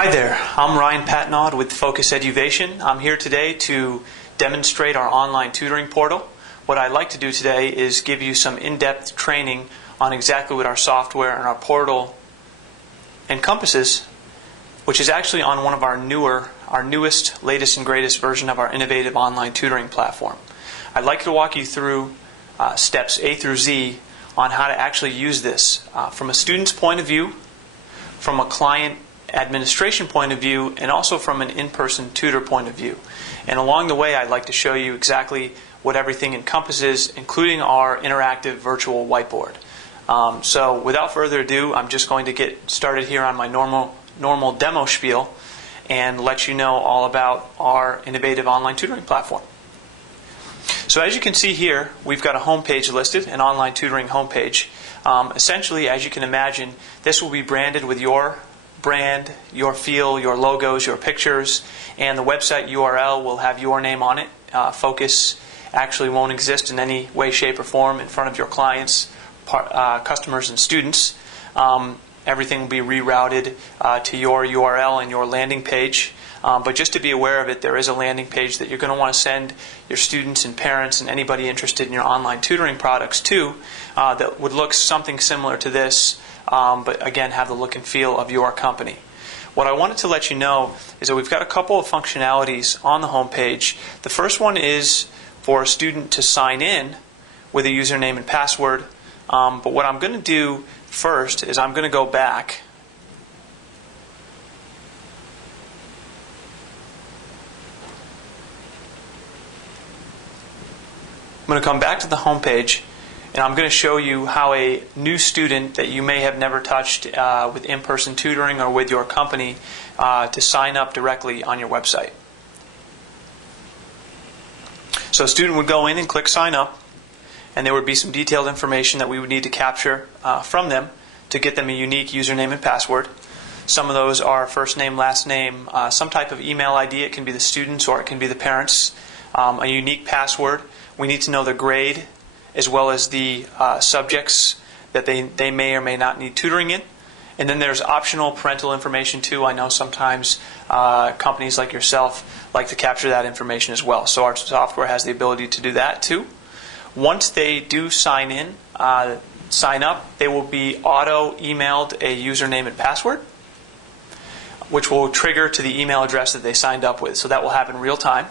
Hi there, I'm Ryan Patnaud with Focus Eduvation. I'm here today to demonstrate our online tutoring portal. What I'd like to do today is give you some in-depth training on exactly what our software and our portal encompasses, which is actually on one of our newest, latest and greatest version of our innovative online tutoring platform. I'd like to walk you through steps A through Z on how to actually use this from a student's point of view, from a client administration point of view, and also from an in-person tutor point of view. And along the way, I'd like to show you exactly what everything encompasses, including our interactive virtual whiteboard. So without further ado, I'm just going to get started here on my normal demo spiel and let you know all about our innovative online tutoring platform. So as you can see here, we've got a home page listed, an online tutoring homepage. Essentially, as you can imagine, this will be branded with your brand, your feel, your logos, your pictures, and the website URL will have your name on it. Focus actually won't exist in any way, shape, or form in front of your clients, customers, and students. Everything will be rerouted to your URL and your landing page. But just to be aware of it, there is a landing page that you're going to want to send your students and parents and anybody interested in your online tutoring products to that would look something similar to this, but again have the look and feel of your company. What I wanted to let you know is that we've got a couple of functionalities on the home page. The first one is for a student to sign in with a username and password. But what I'm going to do first is I'm going to go back. I'm going to come back to the home page, and I'm going to show you how a new student that you may have never touched with in-person tutoring or with your company to sign up directly on your website. So a student would go in and click sign up, and there would be some detailed information that we would need to capture from them to get them a unique username and password. Some of those are first name, last name, some type of email ID. It can be the students or it can be the parents. A unique password. We need to know the grade as well as the subjects that they may or may not need tutoring in. And then there's optional parental information too. I know sometimes companies like yourself like to capture that information as well. So our software has the ability to do that too. Once they do sign in, sign up, they will be auto-emailed a username and password, which will trigger to the email address that they signed up with. So that will happen real time.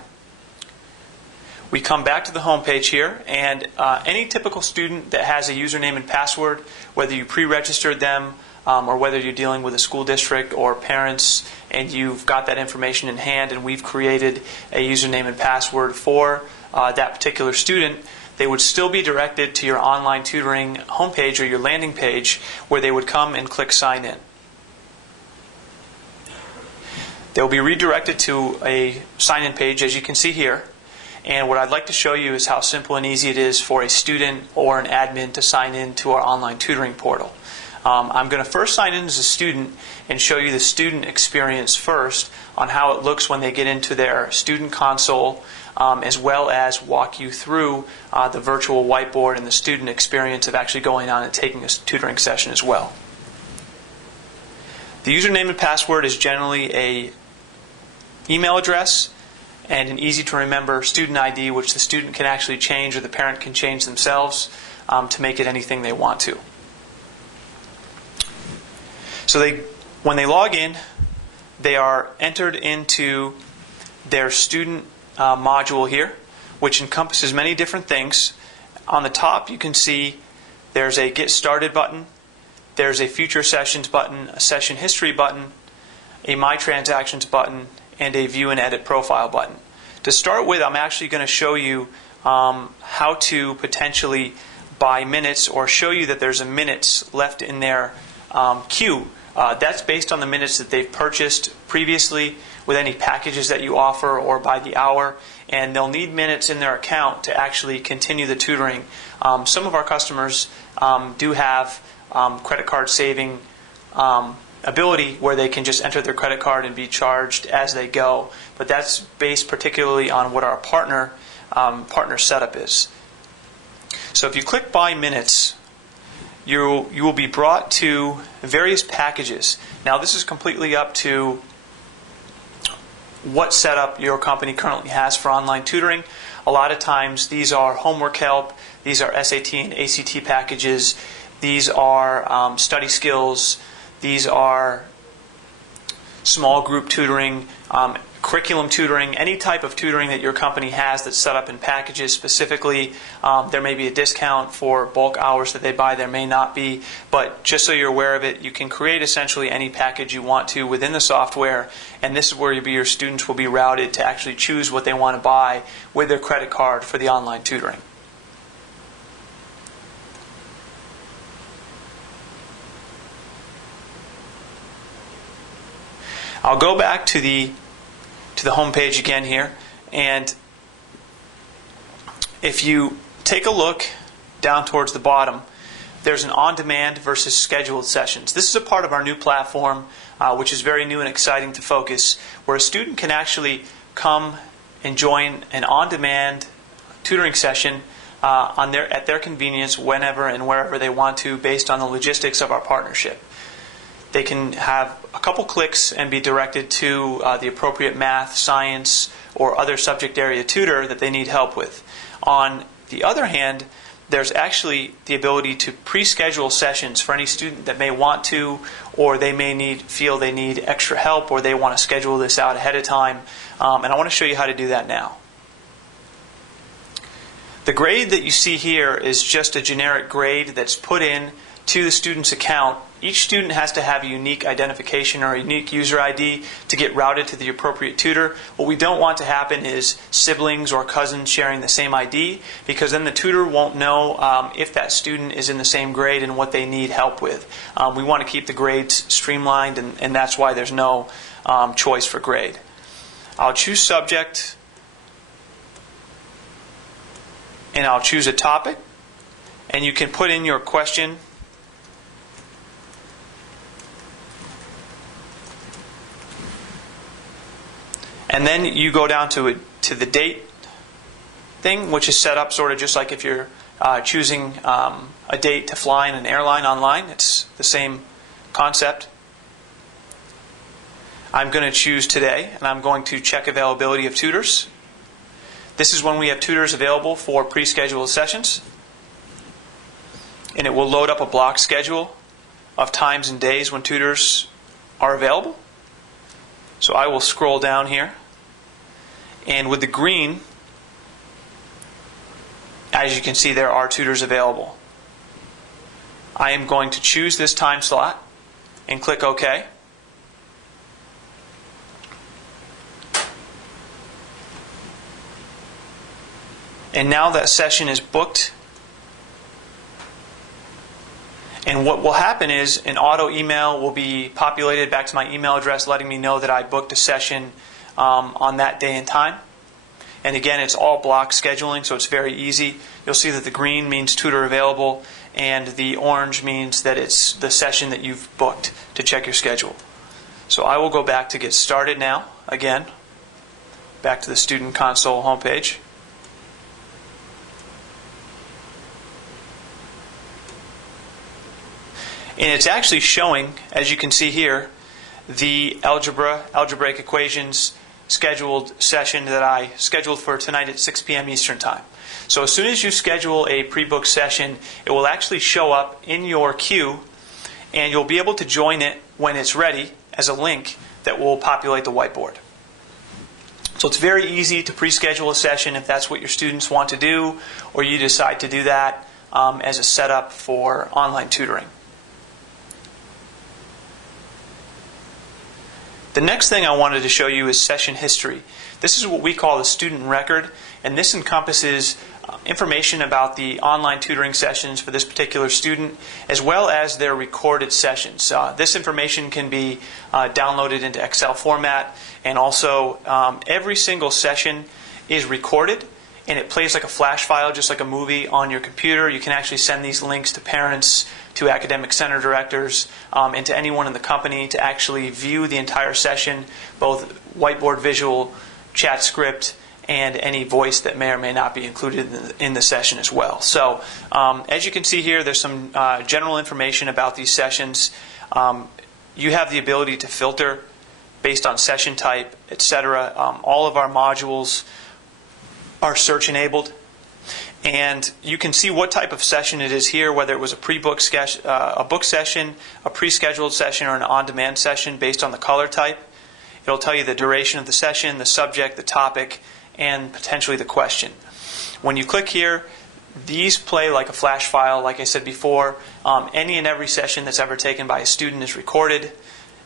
We come back to the home page here, and any typical student that has a username and password, whether you pre-registered them or whether you're dealing with a school district or parents and you've got that information in hand and we've created a username and password for that particular student, they would still be directed to your online tutoring homepage or your landing page where they would come and click sign in. They will be redirected to a sign-in page, as you can see here. And what I'd like to show you is how simple and easy it is for a student or an admin to sign in to our online tutoring portal. I'm going to first sign in as a student and show you the student experience first on how it looks when they get into their student console, as well as walk you through the virtual whiteboard and the student experience of actually going on and taking a tutoring session as well. The username and password is generally a email address and an easy-to-remember student ID, which the student can actually change or the parent can change themselves to make it anything they want to. So when they log in, they are entered into their student module here, which encompasses many different things. On the top, you can see there's a Get Started button, there's a Future Sessions button, a Session History button, a My Transactions button, and a View and Edit Profile button. To start with, I'm actually going to show you how to potentially buy minutes or show you that there's a minutes left in their queue. That's based on the minutes that they've purchased previously with any packages that you offer or by the hour, and they'll need minutes in their account to actually continue the tutoring. Some of our customers do have credit card saving ability where they can just enter their credit card and be charged as they go, but that's based particularly on what our partner setup is. So if you click Buy Minutes, you will be brought to various packages. Now this is completely up to what setup your company currently has for online tutoring. A lot of times these are homework help, these are SAT and ACT packages, these are study skills, these are small group tutoring, curriculum tutoring, any type of tutoring that your company has that's set up in packages specifically. There may be a discount for bulk hours that they buy, there may not be, but just so you're aware of it, you can create essentially any package you want to within the software, and this is where your students will be routed to actually choose what they want to buy with their credit card for the online tutoring. I'll go back to the home page again here, and if you take a look down towards the bottom, there's an on-demand versus scheduled sessions. This is a part of our new platform, which is very new and exciting to Focus, where a student can actually come and join an on-demand tutoring session at their convenience whenever and wherever they want to, based on the logistics of our partnership. They can have a couple clicks and be directed to the appropriate math, science, or other subject area tutor that they need help with. On the other hand, there's actually the ability to pre-schedule sessions for any student that may want to, or they may feel they need extra help, or they want to schedule this out ahead of time. And I want to show you how to do that now. The grade that you see here is just a generic grade that's put in to the student's account. Each student has to have a unique identification or a unique user ID to get routed to the appropriate tutor. What we don't want to happen is siblings or cousins sharing the same ID, because then the tutor won't know if that student is in the same grade and what they need help with. We want to keep the grades streamlined, and that's why there's no choice for grade. I'll choose subject, and I'll choose a topic, and you can put in your question. And then you go down to the date thing, which is set up sort of just like if you're choosing a date to fly in an airline online. It's the same concept. I'm going to choose today, and I'm going to check availability of tutors. This is when we have tutors available for pre-scheduled sessions. And it will load up a block schedule of times and days when tutors are available. So I will scroll down here, and with the green, as you can see, there are tutors available. I am going to choose this time slot and click OK. And now that session is booked. And what will happen is an auto email will be populated back to my email address letting me know that I booked a session on that day and time. And again, it's all block scheduling, so it's very easy. You'll see that the green means tutor available, and the orange means that it's the session that you've booked to check your schedule. So I will go back to get started now, again, back to the Student Console homepage. And it's actually showing, as you can see here, the algebraic equations scheduled session that I scheduled for tonight at 6 p.m. Eastern Time. So as soon as you schedule a pre-booked session, it will actually show up in your queue, and you'll be able to join it when it's ready as a link that will populate the whiteboard. So it's very easy to pre-schedule a session if that's what your students want to do, or you decide to do that as a setup for online tutoring. The next thing I wanted to show you is session history. This is what we call the student record, and this encompasses information about the online tutoring sessions for this particular student, as well as their recorded sessions. This information can be downloaded into Excel format, and also every single session is recorded, and it plays like a flash file, just like a movie on your computer. You can actually send these links to parents, to academic center directors, and to anyone in the company to actually view the entire session, both whiteboard visual, chat script, and any voice that may or may not be included in the session as well. So as you can see here, there's some general information about these sessions. You have the ability to filter based on session type, etc. All of our modules are search enabled. And you can see what type of session it is here, whether it was a pre-book a book session, a pre-scheduled session, or an on-demand session based on the color type. It'll tell you the duration of the session, the subject, the topic, and potentially the question. When you click here, these play like a flash file. Like I said before, any and every session that's ever taken by a student is recorded.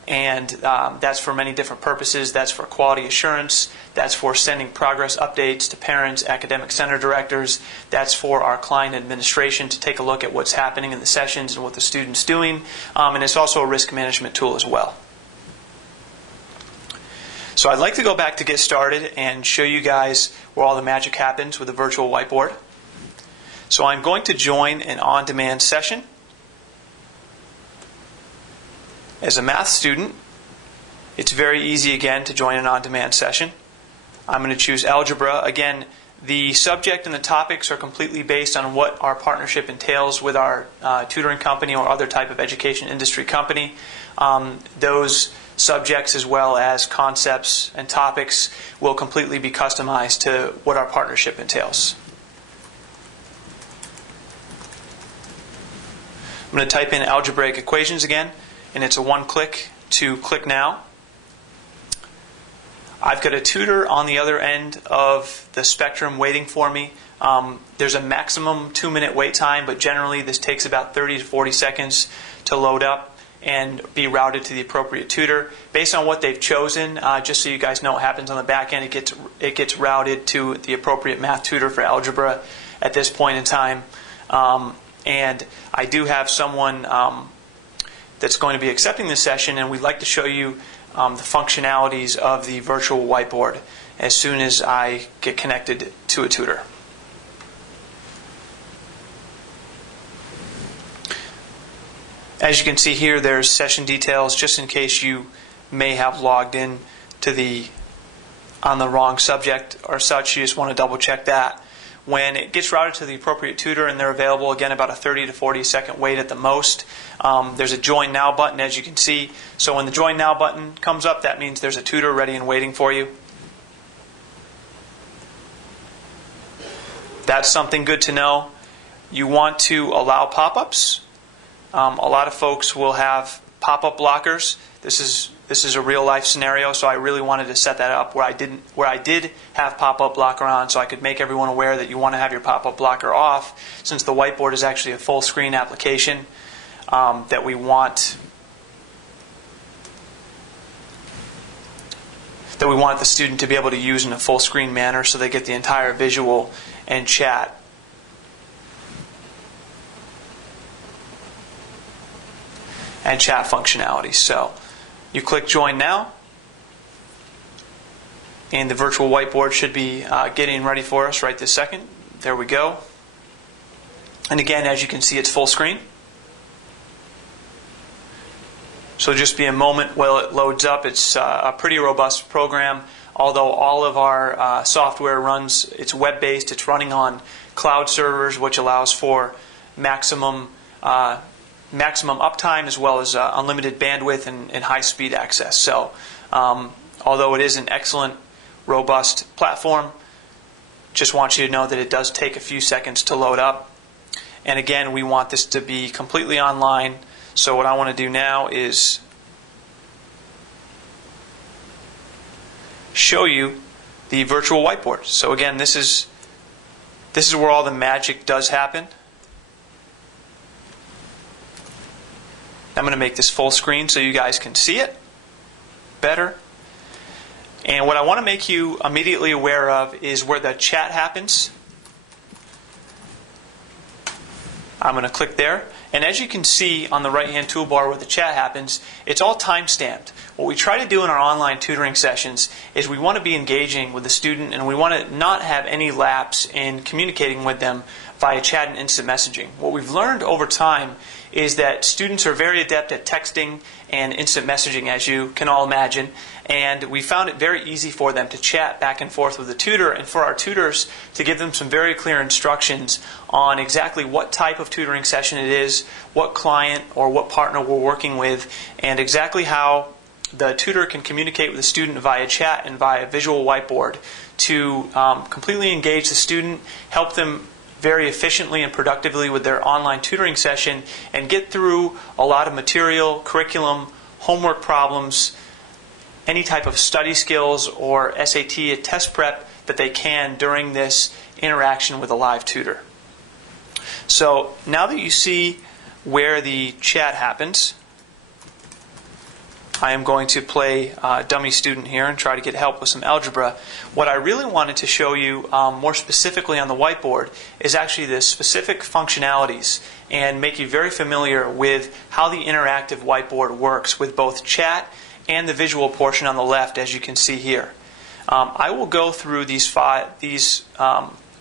And that's for many different purposes. That's for quality assurance. That's for sending progress updates to parents, academic center directors. That's for our client administration to take a look at what's happening in the sessions and what the student's doing. And it's also a risk management tool as well. So I'd like to go back to get started and show you guys where all the magic happens with a virtual whiteboard. So I'm going to join an on-demand session. As a math student, it's very easy again to join an on-demand session. I'm going to choose algebra. Again, the subject and the topics are completely based on what our partnership entails with our tutoring company or other type of education industry company. Those subjects as well as concepts and topics will completely be customized to what our partnership entails. I'm going to type in algebraic equations again. And it's a one-click to click now. I've got a tutor on the other end of the spectrum waiting for me. There's a maximum 2-minute wait time, but generally this takes about 30 to 40 seconds to load up and be routed to the appropriate tutor. Based on what they've chosen, just so you guys know what happens on the back end, it gets routed to the appropriate math tutor for algebra at this point in time. And I do have someone that's going to be accepting this session, and we'd like to show you the functionalities of the virtual whiteboard as soon as I get connected to a tutor. As you can see here, there's session details just in case you may have logged in to on the wrong subject or such. You just want to double check that. When it gets routed to the appropriate tutor and they're available, again, about a 30 to 40 second wait at the most, there's a Join Now button, as you can see. So when the Join Now button comes up, that means there's a tutor ready and waiting for you. That's something good to know. You want to allow pop-ups. A lot of folks will have pop-up blockers. This is a real life scenario, so I really wanted to set that up where I did have pop-up blocker on, so I could make everyone aware that you want to have your pop-up blocker off, since the whiteboard is actually a full screen application that we want the student to be able to use in a full screen manner, so they get the entire visual and chat. And chat functionality. So you click Join Now, and the virtual whiteboard should be getting ready for us right this second. There we go. And again, as you can see, it's full screen. So just be a moment while it loads up. It's a pretty robust program, although all of our software runs, it's web-based, it's running on cloud servers, which allows for maximum uptime as well as unlimited bandwidth and high-speed access. So although it is an excellent, robust platform, just want you to know that it does take a few seconds to load up. And again, we want this to be completely online. So what I want to do now is show you the virtual whiteboard. So again, this is where all the magic does happen. I'm going to make this full screen so you guys can see it better. And what I want to make you immediately aware of is where the chat happens. I'm going to click there. And as you can see on the right-hand toolbar where the chat happens, it's all time-stamped. What we try to do in our online tutoring sessions is we want to be engaging with the student, and we want to not have any lapse in communicating with them via chat and instant messaging. What we've learned over time is that students are very adept at texting and instant messaging, as you can all imagine, and we found it very easy for them to chat back and forth with the tutor, and for our tutors to give them some very clear instructions on exactly what type of tutoring session it is, what client or what partner we're working with, and exactly how the tutor can communicate with the student via chat and via visual whiteboard to completely engage the student, help them very efficiently and productively with their online tutoring session, and get through a lot of material, curriculum, homework problems, any type of study skills or SAT test prep that they can during this interaction with a live tutor. So now that you see where the chat happens, I am going to play dummy student here and try to get help with some algebra. What I really wanted to show you more specifically on the whiteboard is actually the specific functionalities and make you very familiar with how the interactive whiteboard works with both chat and the visual portion on the left, as you can see here. I will go through these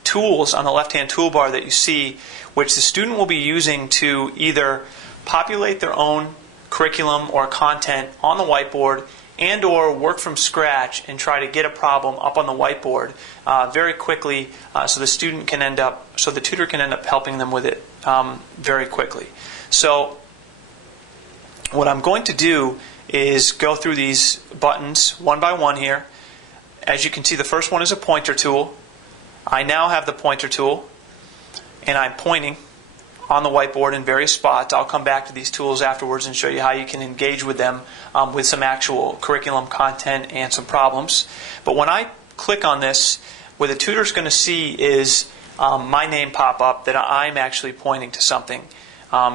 tools on the left-hand toolbar that you see, which the student will be using to either populate their own curriculum or content on the whiteboard and or work from scratch and try to get a problem up on the whiteboard very quickly so the tutor can end up helping them with it very quickly. So what I'm going to do is go through these buttons one by one here. As you can see, the first one is a pointer tool. I now have the pointer tool and I'm pointing on the whiteboard in various spots. I'll come back to these tools afterwards and show you how you can engage with them with some actual curriculum content and some problems. But when I click on this, what the tutor's going to see is my name pop up that I'm actually pointing to something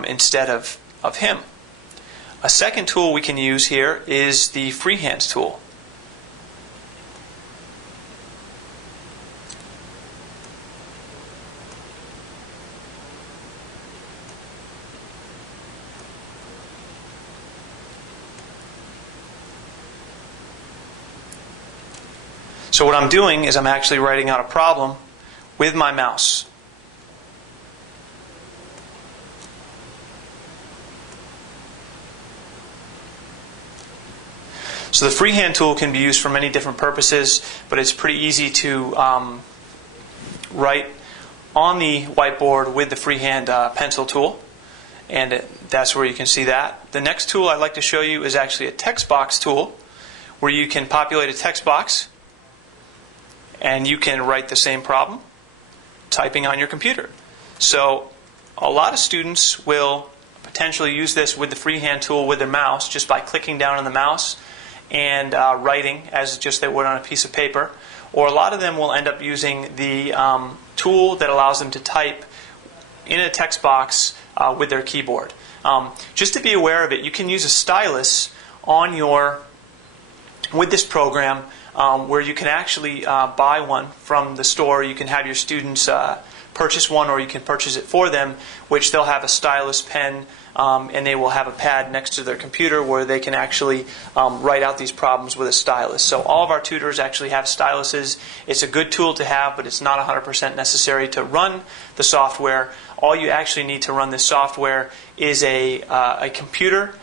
instead of him. A second tool we can use here is the freehand tool. So what I'm doing is I'm actually writing out a problem with my mouse. So the freehand tool can be used for many different purposes, but it's pretty easy to write on the whiteboard with the freehand pencil tool, and that's where you can see that. The next tool I'd like to show you is actually a text box tool, where you can populate a text box and you can write the same problem typing on your computer. So a lot of students will potentially use this with the freehand tool with their mouse just by clicking down on the mouse and writing as just they would on a piece of paper. Or a lot of them will end up using the tool that allows them to type in a text box with their keyboard. Just to be aware of it, you can use a stylus on with this program where you can actually buy one from the store. You can have your students purchase one, or you can purchase it for them, which they'll have a stylus pen and they will have a pad next to their computer where they can actually write out these problems with a stylus. So all of our tutors actually have styluses. It's a good tool to have, but it's not 100% necessary to run the software. All you actually need to run this software is a computer,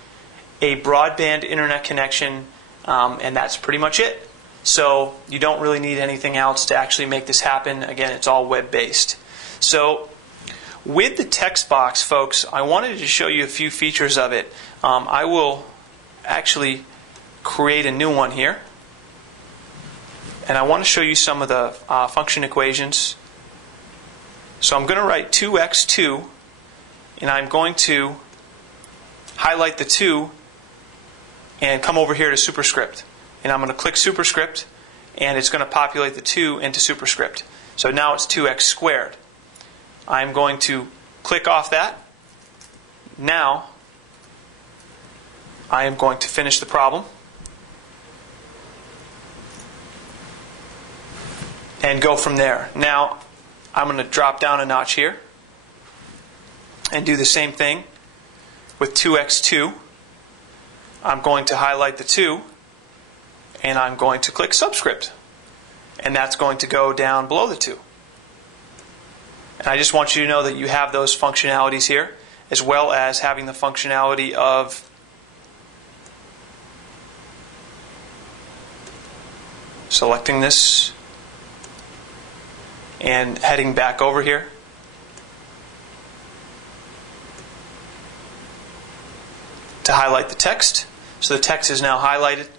a broadband internet connection, and that's pretty much it. So you don't really need anything else to actually make this happen. Again, it's all web-based. So with the text box, folks, I wanted to show you a few features of it. I will actually create a new one here. And I want to show you some of the function equations. So I'm going to write 2x2, and I'm going to highlight the 2 and come over here to superscript. And I'm going to click superscript, and it's going to populate the 2 into superscript. So now it's 2x squared. I'm going to click off that. Now I am going to finish the problem and go from there. Now I'm going to drop down a notch here and do the same thing with 2x2. I'm going to highlight the 2, and I'm going to click subscript, and that's going to go down below the 2. And I just want you to know that you have those functionalities here, as well as having the functionality of selecting this and heading back over here to highlight the text. So the text is now highlighted,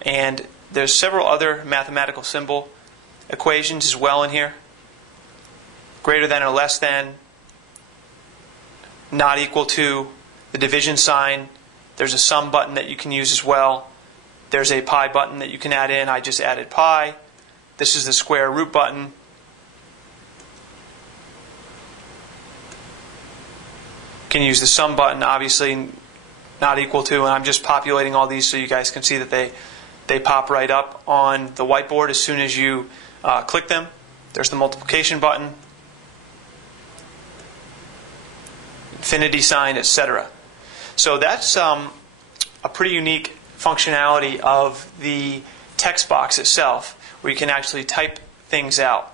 and there's several other mathematical symbol equations as well in here. Greater than or less than, not equal to, the division sign. There's a sum button that you can use as well. There's a pi button that you can add in. I just added pi. This is the square root button. You can use the sum button, obviously not equal to, and I'm just populating all these so you guys can see that they pop right up on the whiteboard as soon as you click them. There's the multiplication button, infinity sign, etc. So that's a pretty unique functionality of the text box itself, where you can actually type things out.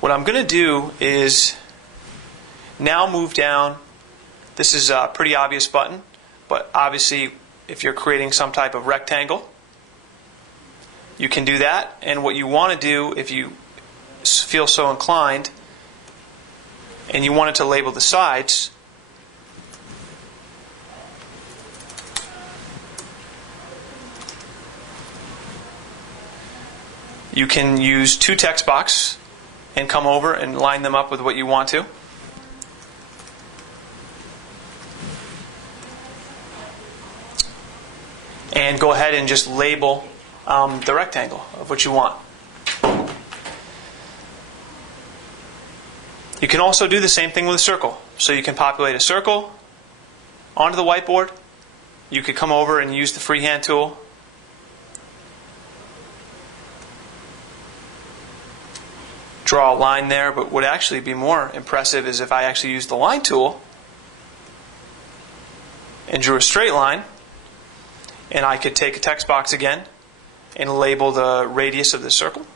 What I'm going to do is now move down. This is a pretty obvious button, but obviously if you're creating some type of rectangle, you can do that. And what you want to do, if you feel so inclined, and you want it to label the sides, you can use two text boxes and come over and line them up with what you want to. And go ahead and just label the rectangle of what you want. You can also do the same thing with a circle. So you can populate a circle onto the whiteboard. You could come over and use the freehand tool. Draw a line there, but what would actually be more impressive is if I actually used the line tool and drew a straight line, and I could take a text box again and label the radius of the circle.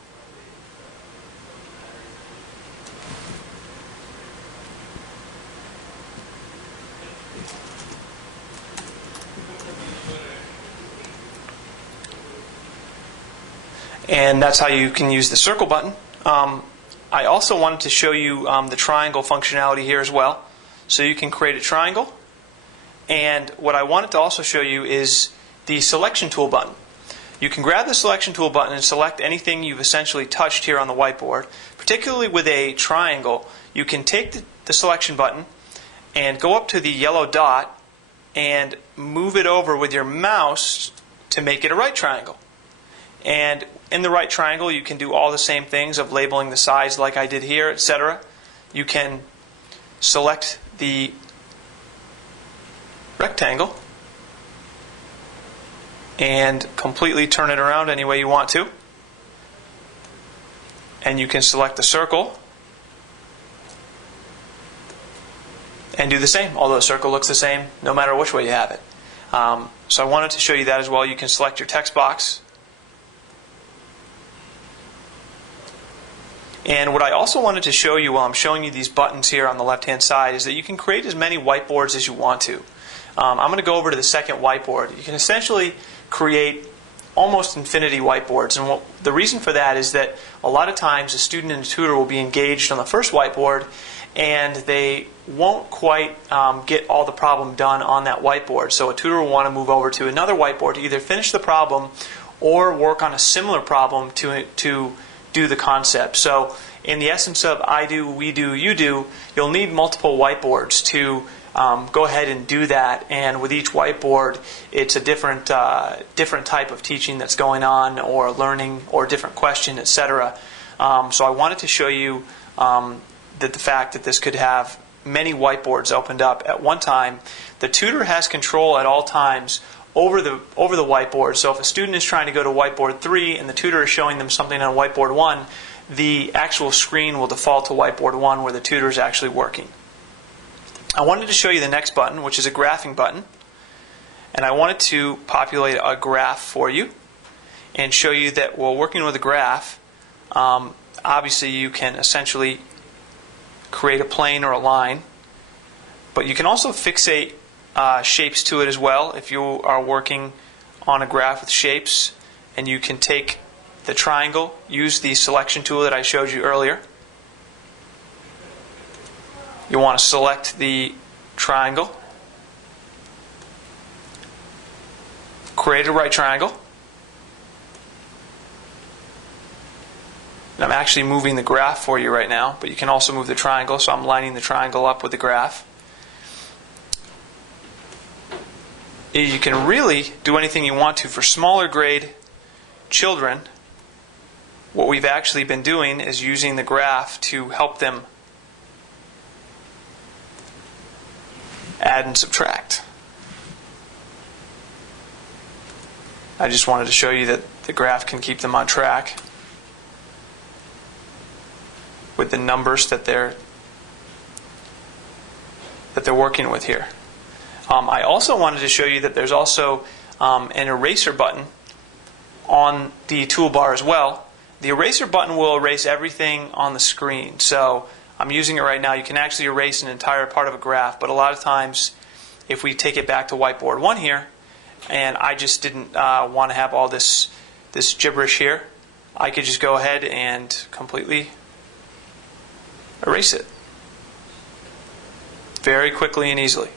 And that's how you can use the circle button. I also wanted to show you the triangle functionality here as well. So you can create a triangle. And what I wanted to also show you is the selection tool button. You can grab the selection tool button and select anything you've essentially touched here on the whiteboard. Particularly with a triangle, you can take the selection button and go up to the yellow dot and move it over with your mouse to make it a right triangle. And in the right triangle, you can do all the same things of labeling the sides like I did here, etc. You can select the rectangle and completely turn it around any way you want to. And you can select the circle and do the same, although the circle looks the same no matter which way you have it. So I wanted to show you that as well. You can select your text box. And what I also wanted to show you while I'm showing you these buttons here on the left-hand side is that you can create as many whiteboards as you want to. I'm going to go over to the second whiteboard. You can essentially create almost infinity whiteboards. And the reason for that is that a lot of times a student and a tutor will be engaged on the first whiteboard and they won't quite get all the problem done on that whiteboard. So a tutor will want to move over to another whiteboard to either finish the problem or work on a similar problem to do the concept. So in the essence of I do, we do, you do, you'll need multiple whiteboards to go ahead and do that. And with each whiteboard, it's a different type of teaching that's going on, or learning, or different question, etc. So I wanted to show you that the fact that this could have many whiteboards opened up at one time. The tutor has control at all times over the whiteboard. So if a student is trying to go to whiteboard 3 and the tutor is showing them something on whiteboard 1, the actual screen will default to whiteboard 1 where the tutor is actually working. I wanted to show you the next button, which is a graphing button. And I wanted to populate a graph for you and show you that while working with a graph, obviously you can essentially create a plane or a line, but you can also fixate shapes to it as well if you are working on a graph with shapes. And you can take the triangle, use the selection tool that I showed you earlier. You want to select the triangle create a right triangle. And I'm actually moving the graph for you right now, but you can also move the triangle, so I'm lining the triangle up with the graph. You can really do anything you want to. For smaller grade children, what we've actually been doing is using the graph to help them add and subtract. I just wanted to show you that the graph can keep them on track with the numbers that they're working with here. I also wanted to show you that there's also an eraser button on the toolbar as well. The eraser button will erase everything on the screen. So I'm using it right now. You can actually erase an entire part of a graph, but a lot of times if we take it back to whiteboard 1 here, and I just didn't want to have all this gibberish here, I could just go ahead and completely erase it very quickly and easily.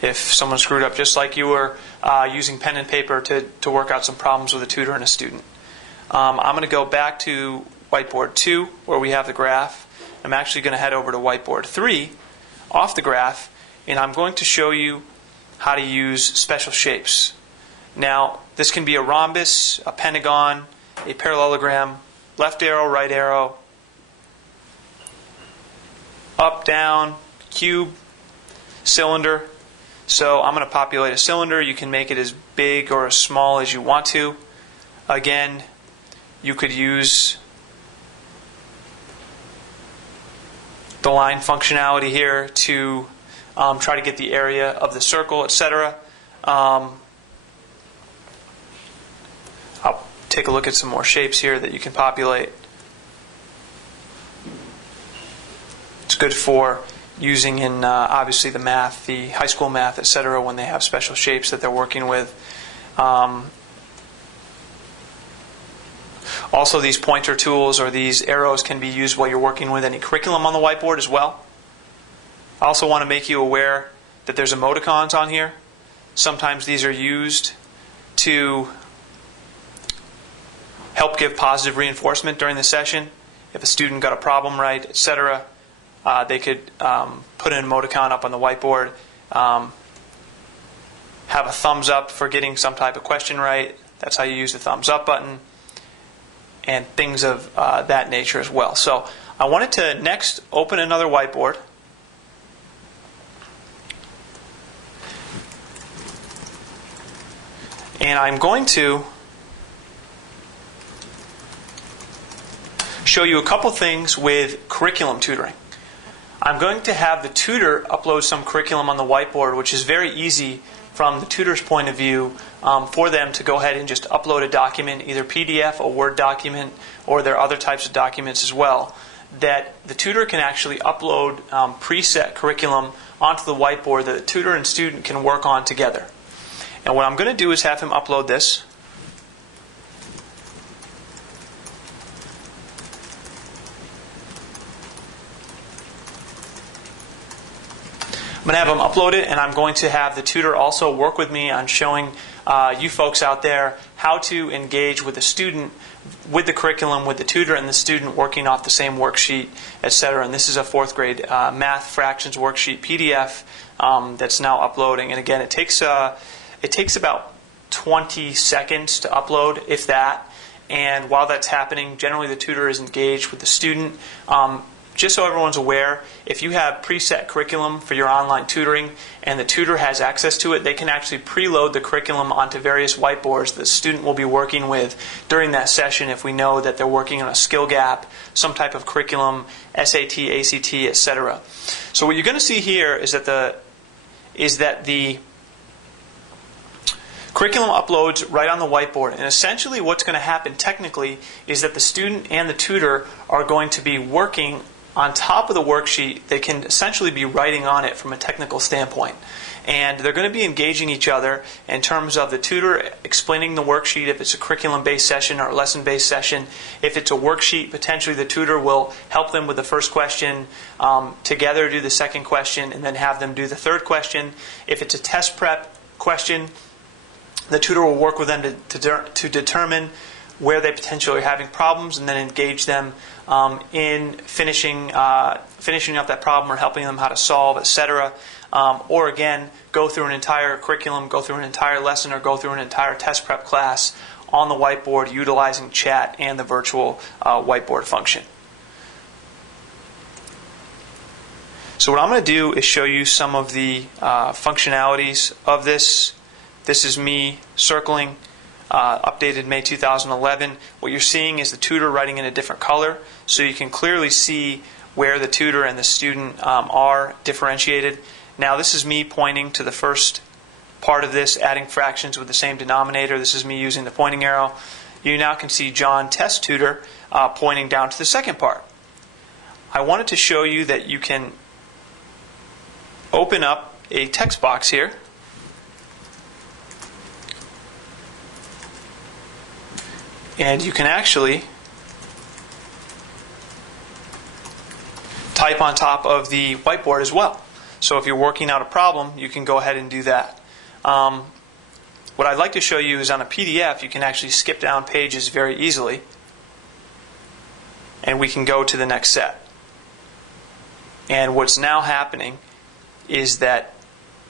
If someone screwed up, just like you were using pen and paper to work out some problems with a tutor and a student. I'm going to go back to whiteboard 2 where we have the graph. I'm actually going to head over to whiteboard 3 off the graph, and I'm going to show you how to use special shapes. Now, this can be a rhombus, a pentagon, a parallelogram, left arrow, right arrow, up, down, cube, cylinder. So I'm going to populate a cylinder. You can make it as big or as small as you want to. Again, you could use the line functionality here to try to get the area of the circle, etc. I'll take a look at some more shapes here that you can populate. It's good for using in obviously the math, the high school math, etc. when they have special shapes that they're working with. Also, these pointer tools or these arrows can be used while you're working with any curriculum on the whiteboard as well. I also want to make you aware that there's emoticons on here. Sometimes these are used to help give positive reinforcement during the session. If a student got a problem right, etc., they could put an emoticon up on the whiteboard, have a thumbs up for getting some type of question right. That's how you use the thumbs up button, and things of that nature as well. So I wanted to next open another whiteboard. And I'm going to show you a couple things with curriculum tutoring. I'm going to have the tutor upload some curriculum on the whiteboard, which is very easy from the tutor's point of view for them to go ahead and just upload a document, either PDF, a Word document, or there are other types of documents as well, that the tutor can actually upload preset curriculum onto the whiteboard that the tutor and student can work on together. And what I'm going to do is have him upload this. I'm going to have him upload it, and I'm going to have the tutor also work with me on showing you folks out there how to engage with the student, with the curriculum, with the tutor and the student working off the same worksheet, etc. And this is a 4th grade math fractions worksheet PDF that's now uploading. And again, it takes about 20 seconds to upload, if that. And while that's happening, generally the tutor is engaged with the student. Just so everyone's aware, if you have preset curriculum for your online tutoring and the tutor has access to it, they can actually preload the curriculum onto various whiteboards the student will be working with during that session if we know that they're working on a skill gap, some type of curriculum, SAT, ACT, etc. So what you're going to see here is that the curriculum uploads right on the whiteboard. And essentially what's going to happen technically is that the student and the tutor are going to be working on top of the worksheet. They can essentially be writing on it from a technical standpoint. And they're going to be engaging each other in terms of the tutor explaining the worksheet if it's a curriculum-based session or a lesson-based session. If it's a worksheet, potentially the tutor will help them with the first question, together do the second question, and then have them do the third question. If it's a test prep question, The tutor will work with them to determine where they potentially are having problems, and then engage them in finishing up that problem or helping them how to solve, etc. Or again, go through an entire curriculum, go through an entire lesson, or go through an entire test prep class on the whiteboard utilizing chat and the virtual whiteboard function. So what I'm going to do is show you some of the functionalities of this. This is me circling updated May 2011. What you're seeing is the tutor writing in a different color, so you can clearly see where the tutor and the student are differentiated. Now this is me pointing to the first part of this, adding fractions with the same denominator. This is me using the pointing arrow. You now can see John, test tutor, pointing down to the second part. I wanted to show you that you can open up a text box here, and you can actually type on top of the whiteboard as well. So if you're working out a problem, you can go ahead and do that. What I'd like to show you is on a PDF, you can actually skip down pages very easily, and we can go to the next set. And what's now happening is that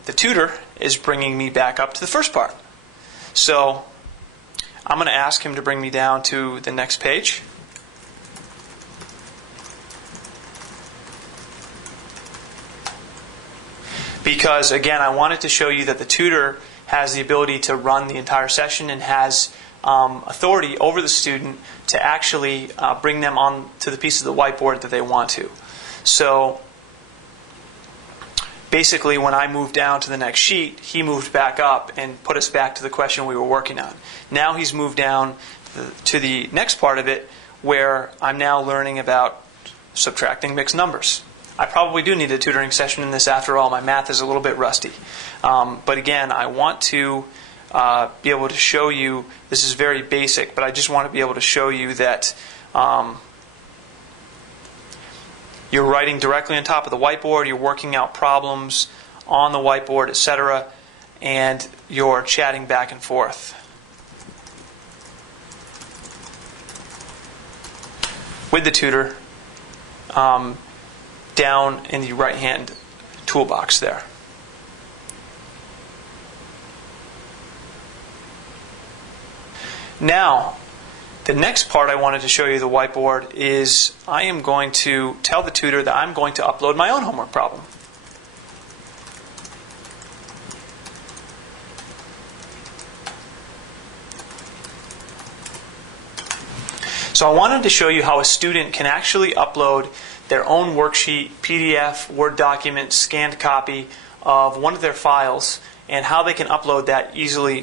the tutor is bringing me back up to the first part. So I'm going to ask him to bring me down to the next page. Because, again, I wanted to show you that the tutor has the ability to run the entire session and has authority over the student to actually bring them on to the piece of the whiteboard that they want to. So basically, when I moved down to the next sheet, he moved back up and put us back to the question we were working on. Now he's moved down to the next part of it, where I'm now learning about subtracting mixed numbers. I probably do need a tutoring session in this after all. My math is a little bit rusty. But again, I want to be able to show you, this is very basic, but I just want to be able to show you that you're writing directly on top of the whiteboard, you're working out problems on the whiteboard, etc., and you're chatting back and forth with the tutor down in the right-hand toolbox there. Now, the next part I wanted to show you the whiteboard is I am going to tell the tutor that I'm going to upload my own homework problem. So I wanted to show you how a student can actually upload their own worksheet, PDF, Word document, scanned copy of one of their files, and how they can upload that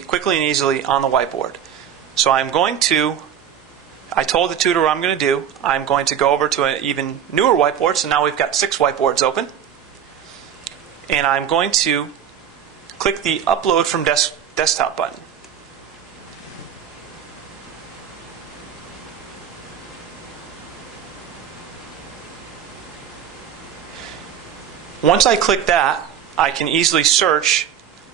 quickly and easily on the whiteboard. So I told the tutor what I'm going to do. I'm going to go over to an even newer whiteboard, so now we've got 6 whiteboards open. And I'm going to click the Upload from Desktop button. Once I click that, I can easily search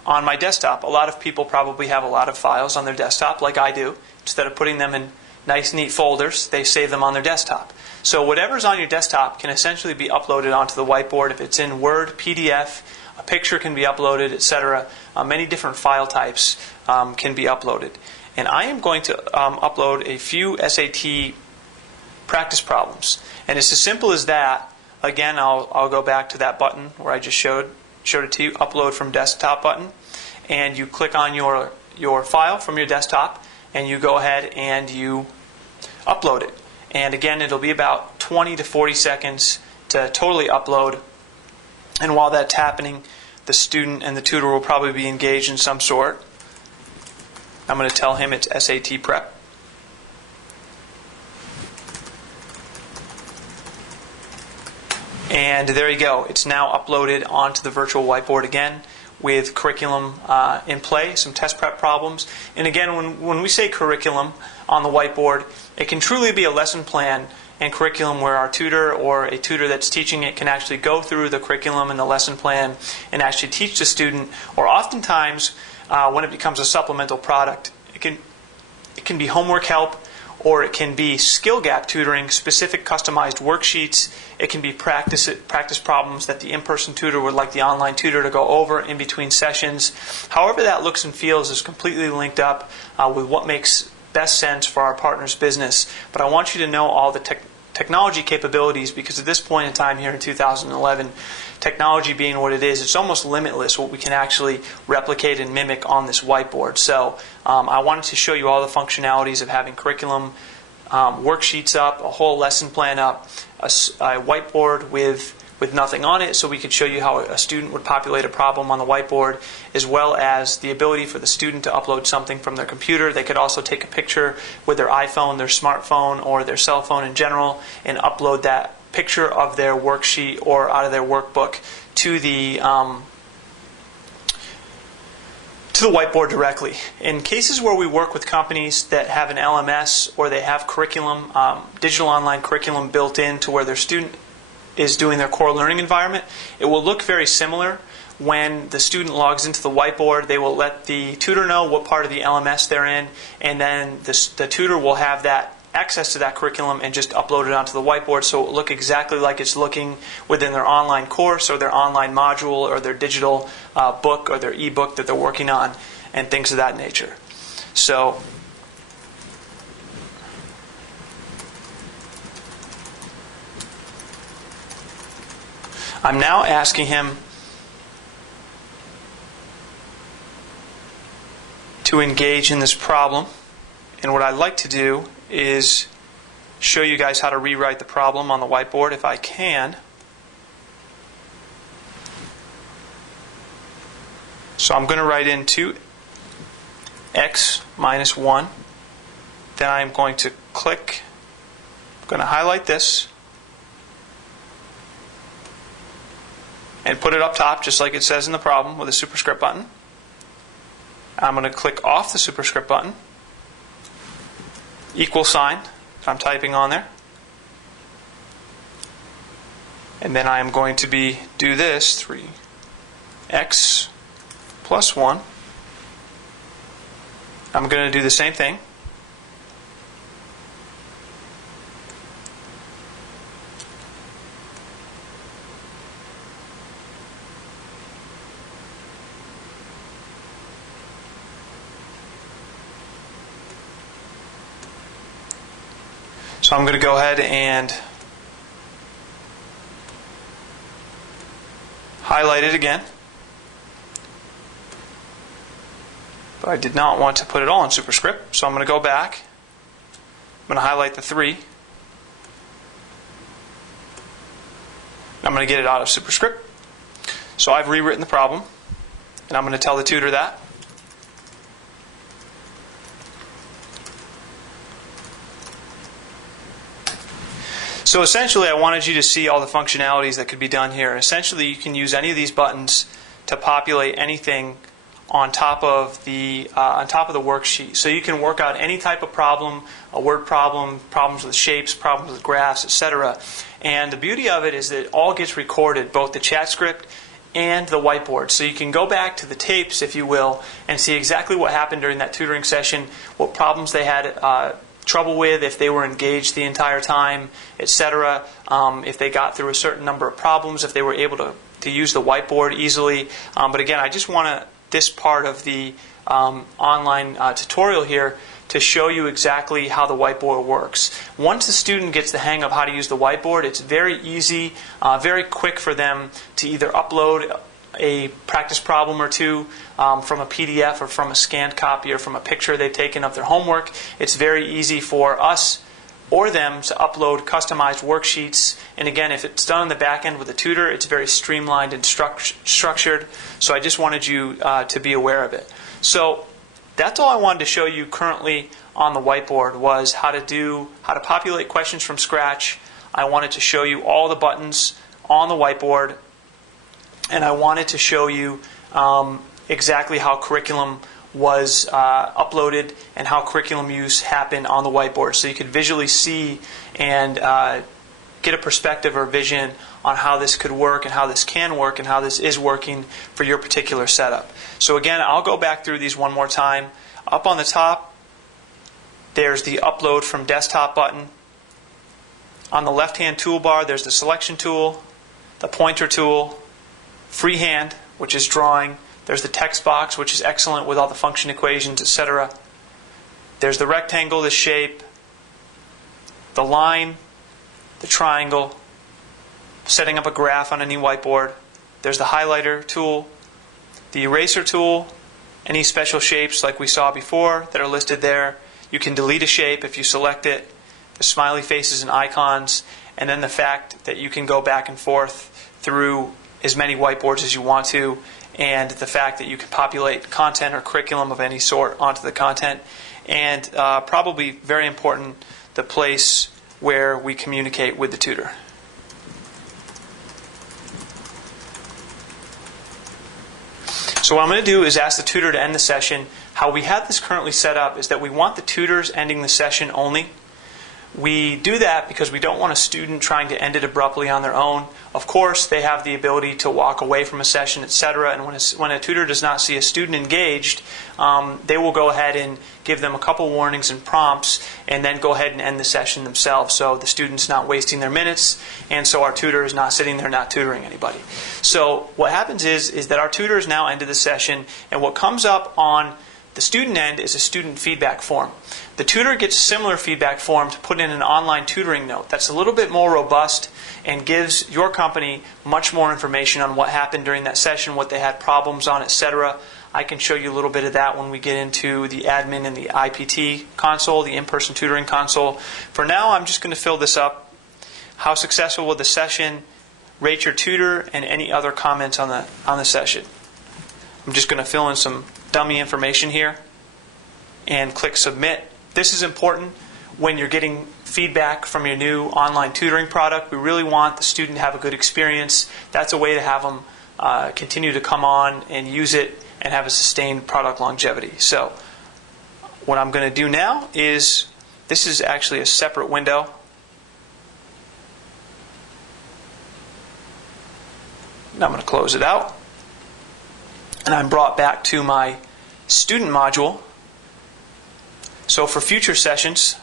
on my desktop. A lot of people probably have a lot of files on their desktop, like I do. Instead of putting them in nice, neat folders, they save them on their desktop. So whatever's on your desktop can essentially be uploaded onto the whiteboard. If it's in Word, PDF, a picture can be uploaded, etc. Many different file types can be uploaded. And I am going to upload a few SAT practice problems. And it's as simple as that. Again, I'll go back to that button where I just showed it to you, Upload from Desktop button, and you click on your file from your desktop, and you go ahead and you upload it. And again, it'll be about 20 to 40 seconds to totally upload. And while that's happening, the student and the tutor will probably be engaged in some sort. I'm going to tell him it's SAT prep. And there you go. It's now uploaded onto the virtual whiteboard again with curriculum in play, some test prep problems. And again, when we say curriculum on the whiteboard, it can truly be a lesson plan and curriculum where our tutor or a tutor that's teaching it can actually go through the curriculum and the lesson plan and actually teach the student. Or oftentimes, when it becomes a supplemental product. It can be homework help, or it can be skill gap tutoring, specific customized worksheets. It can be practice problems that the in-person tutor would like the online tutor to go over in between sessions. However that looks and feels is completely linked up with what makes best sense for our partner's business. But I want you to know all the technology capabilities, because at this point in time here in 2011, technology being what it is, it's almost limitless what we can actually replicate and mimic on this whiteboard. So I wanted to show you all the functionalities of having curriculum worksheets up, a whole lesson plan up, a whiteboard with nothing on it, so we could show you how a student would populate a problem on the whiteboard, as well as the ability for the student to upload something from their computer. They could also take a picture with their iPhone, their smartphone, or their cell phone in general, and upload that picture of their worksheet or out of their workbook to the whiteboard directly. In cases where we work with companies that have an LMS or they have curriculum, digital online curriculum built in to where their student is doing their core learning environment, it will look very similar. When the student logs into the whiteboard, they will let the tutor know what part of the LMS they're in, and then the tutor will have that access to that curriculum and just upload it onto the whiteboard, so it will look exactly like it's looking within their online course or their online module or their digital book or their ebook that they're working on, and things of that nature. So I'm now asking him to engage in this problem, and what I'd like to do is show you guys how to rewrite the problem on the whiteboard if I can. So I'm going to write in 2x minus 1. Then I'm going to click, I'm going to highlight this and put it up top just like it says in the problem with a superscript button. I'm going to click off the superscript button, equal sign that I'm typing on there, and then I am going to do this 3x plus 1. I'm going to do the same thing. So I'm going to go ahead and highlight it again. But I did not want to put it all in superscript, so I'm going to go back. I'm going to highlight the 3. I'm going to get it out of superscript. So I've rewritten the problem, and I'm going to tell the tutor that. So essentially, I wanted you to see all the functionalities that could be done here. Essentially, you can use any of these buttons to populate anything on top of the worksheet. So you can work out any type of problem, a word problem, problems with shapes, problems with graphs, etc. And the beauty of it is that it all gets recorded, both the chat script and the whiteboard. So you can go back to the tapes, if you will, and see exactly what happened during that tutoring session, what problems they had trouble with, if they were engaged the entire time, etc. If they got through a certain number of problems, if they were able to use the whiteboard easily. But again, I just want this part of the online tutorial here to show you exactly how the whiteboard works. Once the student gets the hang of how to use the whiteboard, it's very easy, very quick for them to either upload a practice problem or two from a PDF or from a scanned copy or from a picture they've taken of their homework. It's very easy for us or them to upload customized worksheets. And again, if it's done on the back end with a tutor, it's very streamlined and structured. So I just wanted you to be aware of it. So that's all I wanted to show you currently on the whiteboard, was how to populate questions from scratch. I wanted to show you all the buttons on the whiteboard, and I wanted to show you exactly how curriculum was uploaded and how curriculum use happened on the whiteboard, so you could visually see and get a perspective or vision on how this could work and how this can work and how this is working for your particular setup. So again, I'll go back through these one more time. Up on the top, there's the Upload from Desktop button. On the left-hand toolbar, there's the Selection tool, the Pointer tool, Freehand, which is drawing. There's the text box, which is excellent with all the function equations, etc. There's the rectangle, the shape, the line, the triangle, setting up a graph on any whiteboard. There's the highlighter tool, the eraser tool, any special shapes like we saw before that are listed there. You can delete a shape if you select it, the smiley faces and icons, and then the fact that you can go back and forth through as many whiteboards as you want to, and the fact that you can populate content or curriculum of any sort onto the content, and probably very important, the place where we communicate with the tutor. So what I'm going to do is ask the tutor to end the session. How we have this currently set up is that we want the tutors ending the session only. We do that because we don't want a student trying to end it abruptly on their own. Of course, they have the ability to walk away from a session, etc. And when a tutor does not see a student engaged, they will go ahead and give them a couple warnings and prompts, and then go ahead and end the session themselves. So the student's not wasting their minutes, and so our tutor is not sitting there not tutoring anybody. So what happens is that our tutor has now ended the session, and what comes up on the student end is a student feedback form. The tutor gets a similar feedback form to put in an online tutoring note that's a little bit more robust and gives your company much more information on what happened during that session, what they had problems on, etc. I can show you a little bit of that when we get into the admin and the IPT console, the in-person tutoring console. For now, I'm just going to fill this up. How successful was the session? Rate your tutor, and any other comments on the session. I'm just going to fill in some dummy information here and click Submit. This is important when you're getting feedback from your new online tutoring product. We really want the student to have a good experience. That's a way to have them continue to come on and use it and have a sustained product longevity. So what I'm going to do now is, this is actually a separate window. And I'm going to close it out. And I'm brought back to my student module. So for future sessions,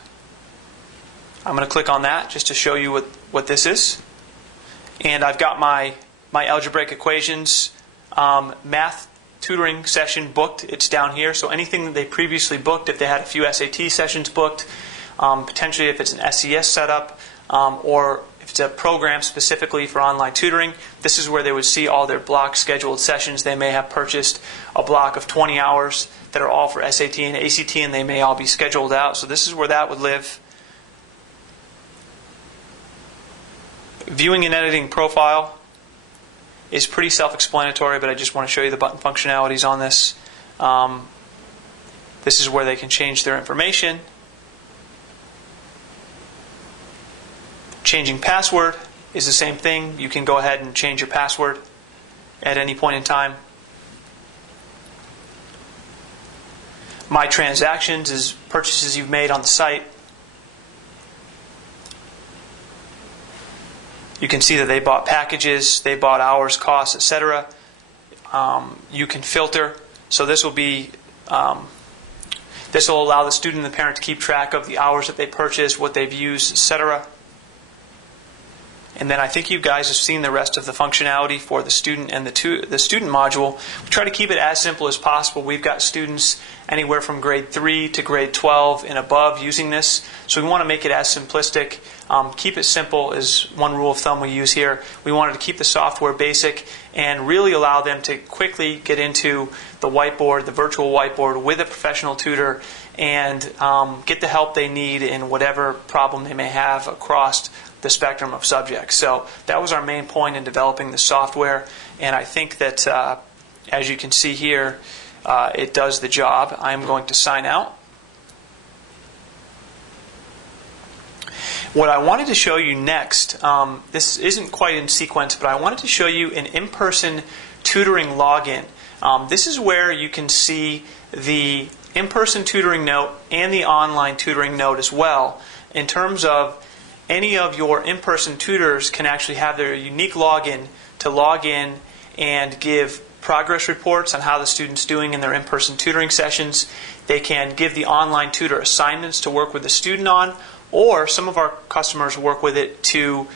I'm going to click on that just to show you what this is. And I've got my algebraic equations math tutoring session booked. It's down here. So anything that they previously booked, if they had a few SAT sessions booked, potentially if it's an SES setup, or if it's a program specifically for online tutoring, this is where they would see all their block scheduled sessions. They may have purchased a block of 20 hours that are all for SAT and ACT, and they may all be scheduled out. So this is where that would live. Viewing and editing profile is pretty self-explanatory, but I just want to show you the button functionalities on this. This is where they can change their information. Changing password is the same thing. You can go ahead and change your password at any point in time. My transactions is purchases you've made on the site. You can see that they bought packages, they bought hours, costs, etc. You can filter. So this will be this will allow the student and the parent to keep track of the hours that they purchased, what they've used, etc. And then I think you guys have seen the rest of the functionality for the student and the student module. We try to keep it as simple as possible. We've got students anywhere from grade 3 to grade 12 and above using this. So we want to make it as simplistic. Keep it simple is one rule of thumb we use here. We wanted to keep the software basic and really allow them to quickly get into the whiteboard, the virtual whiteboard, with a professional tutor, and get the help they need in whatever problem they may have across the spectrum of subjects. So that was our main point in developing the software, and I think that as you can see here, it does the job. I'm going to sign out. What I wanted to show you next, this isn't quite in sequence, but I wanted to show you an in-person tutoring login. This is where you can see the in-person tutoring note and the online tutoring note as well, in terms of any of your in-person tutors can actually have their unique login to log in and give progress reports on how the student's doing in their in-person tutoring sessions. They can give the online tutor assignments to work with the student on, or some of our customers work with it to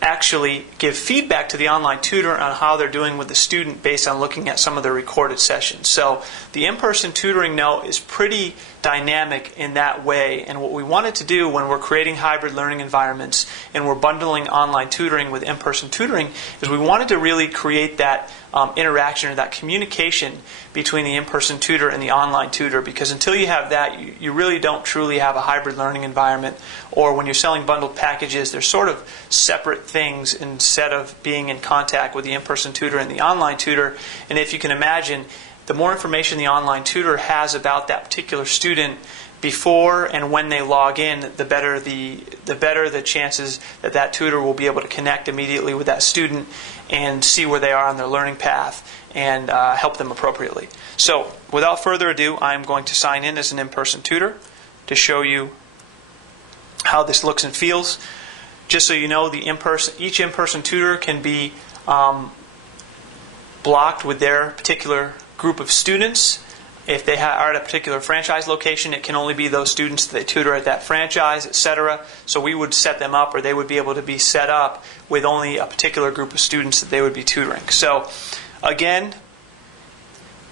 actually give feedback to the online tutor on how they're doing with the student based on looking at some of their recorded sessions. So the in-person tutoring note is pretty dynamic in that way, and what we wanted to do when we're creating hybrid learning environments and we're bundling online tutoring with in-person tutoring is we wanted to really create that interaction or that communication between the in-person tutor and the online tutor, because until you have that, you really don't truly have a hybrid learning environment. Or when you're selling bundled packages, they're sort of separate things instead of being in contact with the in-person tutor and the online tutor. And if you can imagine, the more information the online tutor has about that particular student before and when they log in, the better the chances that that tutor will be able to connect immediately with that student and see where they are on their learning path and help them appropriately. So, without further ado, I'm going to sign in as an in-person tutor to show you how this looks and feels. Just so you know, each in-person tutor can be blocked with their particular group of students. If they are at a particular franchise location, it can only be those students that they tutor at that franchise, etc. So we would set them up, or they would be able to be set up with only a particular group of students that they would be tutoring. So again,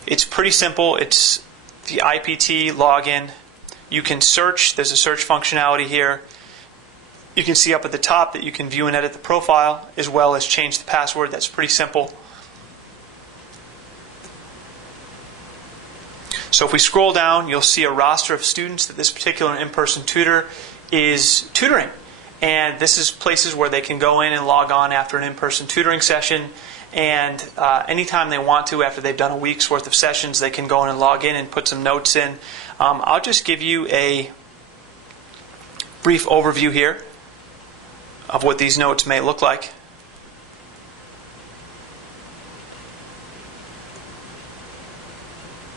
it's pretty simple. It's the IPT login. You can search. There's a search functionality here. You can see up at the top that you can view and edit the profile as well as change the password. That's pretty simple. So if we scroll down, you'll see a roster of students that this particular in-person tutor is tutoring. And this is places where they can go in and log on after an in-person tutoring session. And anytime they want to, after they've done a week's worth of sessions, they can go in and log in and put some notes in. I'll just give you a brief overview here of what these notes may look like.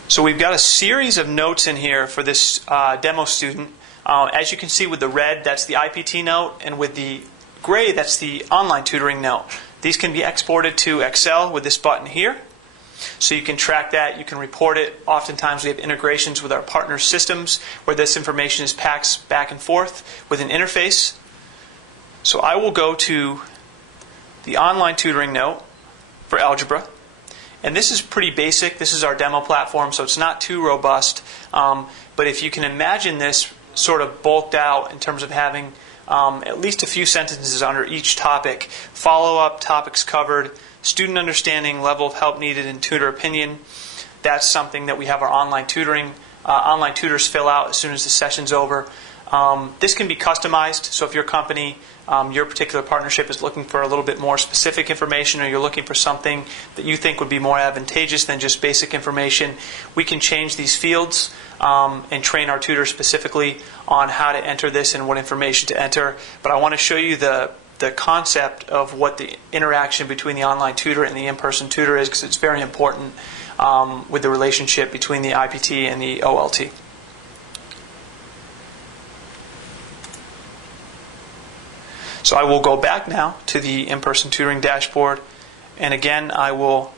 So we've got a series of notes in here for this demo student. As you can see with the red, that's the IPT note, and with the gray, that's the online tutoring note. These can be exported to Excel with this button here. So you can track that, you can report it. Oftentimes we have integrations with our partner systems where this information is passed back and forth with an interface. So I will go to the online tutoring note for algebra. And this is pretty basic. This is our demo platform, so it's not too robust. But if you can imagine this sort of bulked out in terms of having at least a few sentences under each topic, follow-up, topics covered, student understanding, level of help needed, and tutor opinion, that's something that we have our online tutors fill out as soon as the session's over. This can be customized, so if your company, your particular partnership is looking for a little bit more specific information, or you're looking for something that you think would be more advantageous than just basic information, we can change these fields and train our tutors specifically on how to enter this and what information to enter. But I want to show you the concept of what the interaction between the online tutor and the in-person tutor is, because it's very important with the relationship between the IPT and the OLT. So I will go back now to the in-person tutoring dashboard, and again I will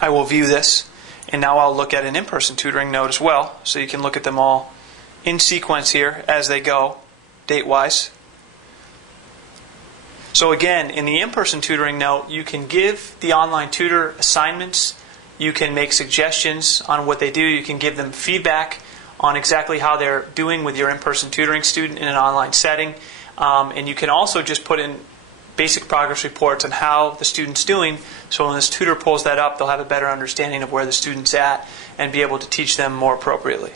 view this, and now I'll look at an in-person tutoring note as well, so you can look at them all in sequence here as they go, date-wise. So again, in the in-person tutoring note, you can give the online tutor assignments, you can make suggestions on what they do, you can give them feedback on exactly how they're doing with your in-person tutoring student in an online setting. And you can also just put in basic progress reports on how the student's doing, so when this tutor pulls that up, they'll have a better understanding of where the student's at and be able to teach them more appropriately.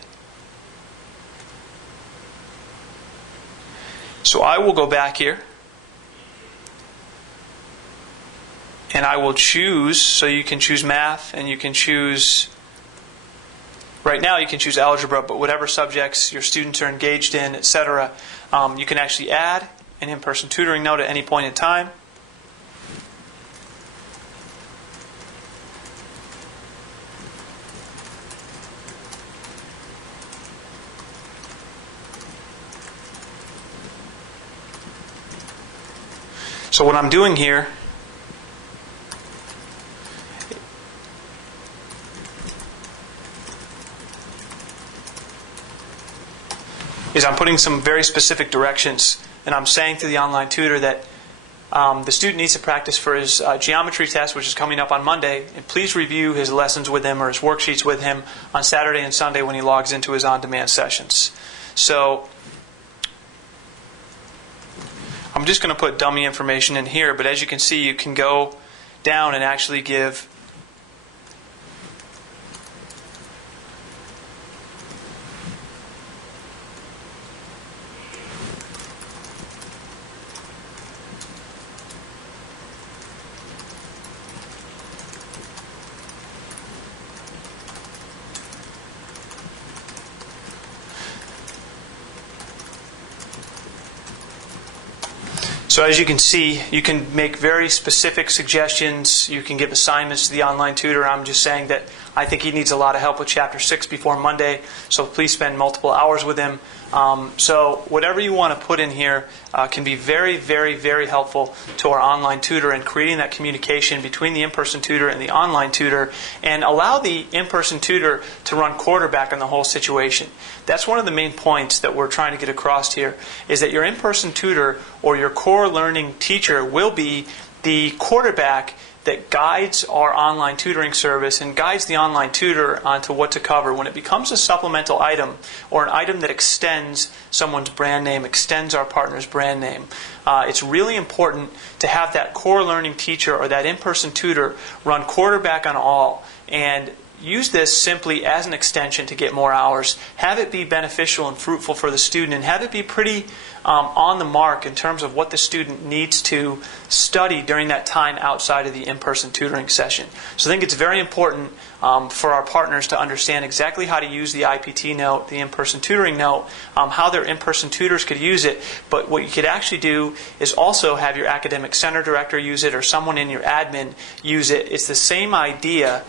So I will go back here, and I will choose, so you can choose math, and you can choose, right now you can choose algebra, but whatever subjects your students are engaged in, etc., you can actually add an in-person tutoring note at any point in time. So what I'm doing here is I'm putting some very specific directions, and I'm saying to the online tutor that the student needs to practice for his geometry test, which is coming up on Monday, and please review his lessons with him or his worksheets with him on Saturday and Sunday when he logs into his on-demand sessions. So I'm just going to put dummy information in here, but as you can see, you can go down and actually give So as you can see, you can make very specific suggestions. You can give assignments to the online tutor. I'm just saying that I think he needs a lot of help with Chapter 6 before Monday, so please spend multiple hours with him. So whatever you want to put in here can be very, very, very helpful to our online tutor in creating that communication between the in-person tutor and the online tutor, and allow the in-person tutor to run quarterback on the whole situation. That's one of the main points that we're trying to get across here, is that your in-person tutor or your core learning teacher will be the quarterback that guides our online tutoring service and guides the online tutor onto what to cover. When it becomes a supplemental item or an item that extends someone's brand name, extends our partner's brand name, it's really important to have that core learning teacher or that in-person tutor run quarterback on all, and use this simply as an extension to get more hours. Have it be beneficial and fruitful for the student, and have it be pretty on the mark in terms of what the student needs to study during that time outside of the in-person tutoring session. So I think it's very important for our partners to understand exactly how to use the IPT note, the in-person tutoring note, how their in-person tutors could use it. But what you could actually do is also have your academic center director use it, or someone in your admin use it. It's the same idea.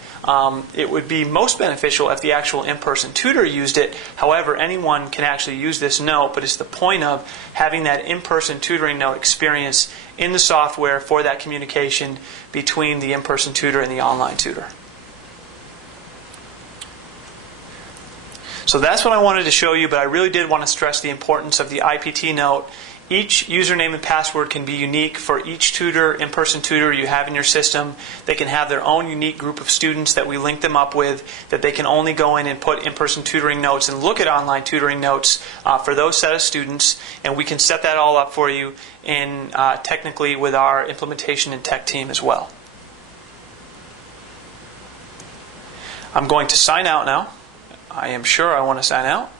It would be most beneficial if the actual in-person tutor used it. However, anyone can actually use this note, but it's the point of having that in-person tutoring note experience in the software for that communication between the in-person tutor and the online tutor. So that's what I wanted to show you, but I really did want to stress the importance of the IPT note. Each username and password can be unique for each tutor, in-person tutor you have in your system. They can have their own unique group of students that we link them up with, that they can only go in and put in-person tutoring notes and look at online tutoring notes for those set of students. And we can set that all up for you in technically with our implementation and tech team as well. I'm going to sign out now. I am sure I want to sign out.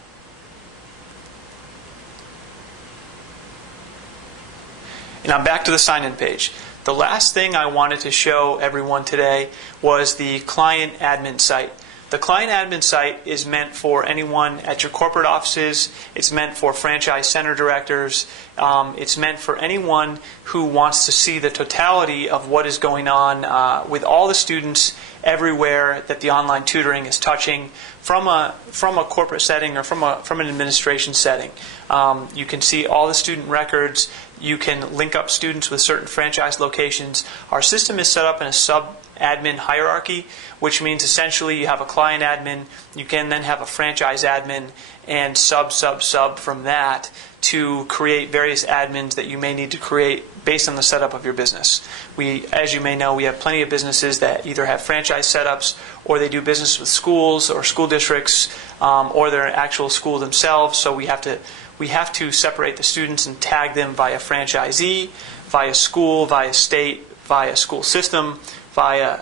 And I'm back to the sign-in page. The last thing I wanted to show everyone today was the client admin site. The client admin site is meant for anyone at your corporate offices. It's meant for franchise center directors. It's meant for anyone who wants to see the totality of what is going on with all the students everywhere that the online tutoring is touching, from a corporate setting or from an administration setting. You can see all the student records. You can link up students with certain franchise locations. Our system is set up in a sub-admin hierarchy, which means essentially you have a client admin, you can then have a franchise admin, and sub from that to create various admins that you may need to create based on the setup of your business. As you may know, we have plenty of businesses that either have franchise setups, or they do business with schools or school districts, or they're an actual school themselves. So we have to separate the students and tag them via franchisee, via school, via state, via school system, via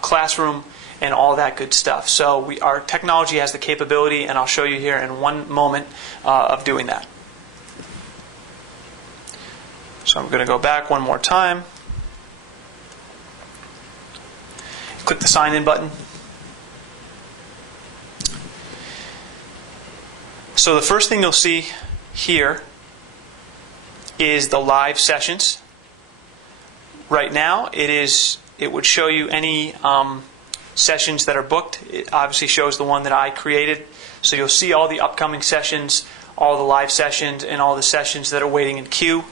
classroom, and all that good stuff. So our technology has the capability, and I'll show you here in one moment, of doing that. So I'm going to go back one more time. Click the sign in button. So the first thing you'll see here is the live sessions. Right now it would show you any sessions that are booked. It obviously shows the one that I created. So you'll see all the upcoming sessions, all the live sessions, and all the sessions that are waiting in queue.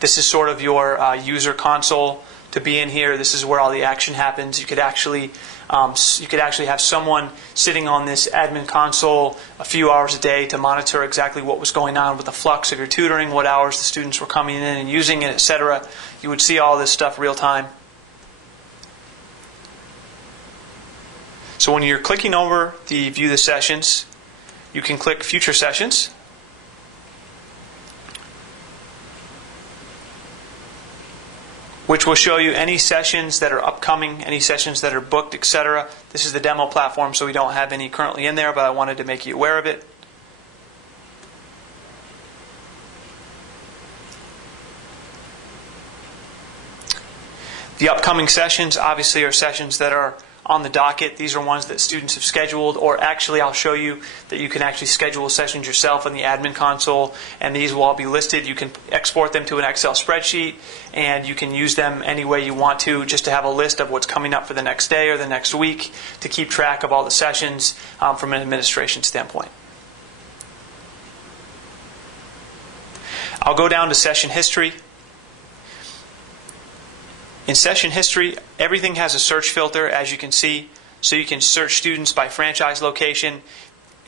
This is sort of your user console to be in here. This is where all the action happens. You could actually You could actually have someone sitting on this admin console a few hours a day to monitor exactly what was going on with the flux of your tutoring, what hours the students were coming in and using it, etc. You would see all this stuff real time. So when you're clicking over the View the Sessions, you can click Future Sessions. Which will show you any sessions that are upcoming, any sessions that are booked, etc. This is the demo platform, so we don't have any currently in there, but I wanted to make you aware of it. The upcoming sessions obviously are sessions that are on the docket. These are ones that students have scheduled, or actually I'll show you that you can actually schedule sessions yourself in the admin console, and these will all be listed. You can export them to an Excel spreadsheet, and you can use them any way you want to, just to have a list of what's coming up for the next day or the next week, to keep track of all the sessions from an administration standpoint. I'll go down to session history. In session history, everything has a search filter, as you can see, so you can search students by franchise location.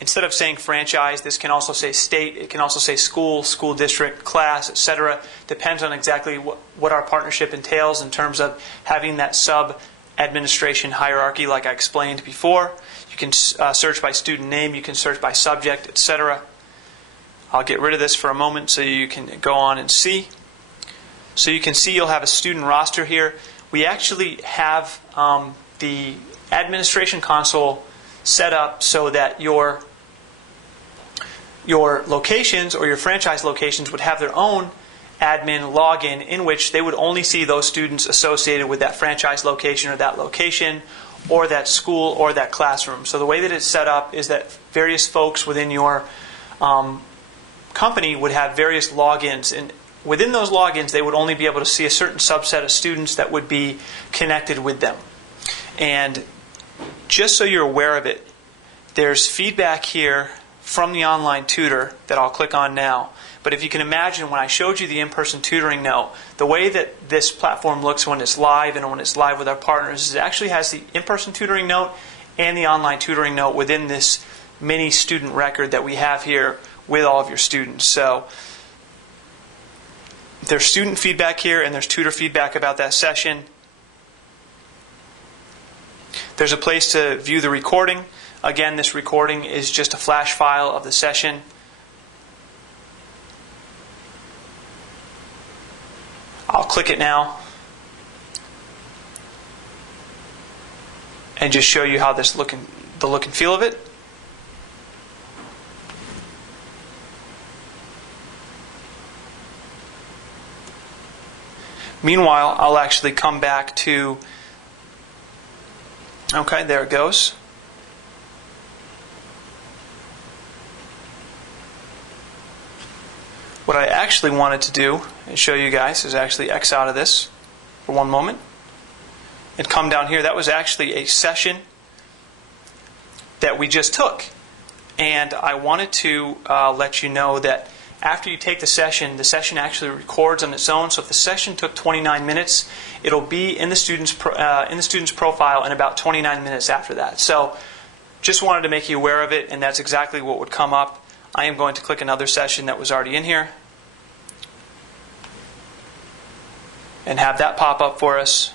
Instead of saying franchise, this can also say state, it can also say school, school district, class, etc. Depends on exactly what our partnership entails in terms of having that sub-administration hierarchy like I explained before. You can search by student name, you can search by subject, etc. I'll get rid of this for a moment so you can go on and see. So you can see you'll have a student roster here. We actually have the administration console set up so that your locations or your franchise locations would have their own admin login in which they would only see those students associated with that franchise location or that location or that school or that classroom. So the way that it's set up is that various folks within your company would have various logins, and within those logins, they would only be able to see a certain subset of students that would be connected with them. And just so you're aware of it, there's feedback here from the online tutor that I'll click on now. But if you can imagine, when I showed you the in-person tutoring note, the way that this platform looks when it's live and when it's live with our partners is it actually has the in-person tutoring note and the online tutoring note within this mini student record that we have here with all of your students. So there's student feedback here, and there's tutor feedback about that session. There's a place to view the recording. Again, this recording is just a flash file of the session. I'll click it now and just show you how the look and feel of it. Meanwhile, I'll actually come back to, okay, there it goes. What I actually wanted to do and show you guys is actually X out of this for one moment and come down here. That was actually a session that we just took. And I wanted to let you know that after you take the session actually records on its own. So if the session took 29 minutes, it'll be in the student's profile in about 29 minutes after that. So just wanted to make you aware of it, and that's exactly what would come up. I am going to click another session that was already in here and have that pop up for us.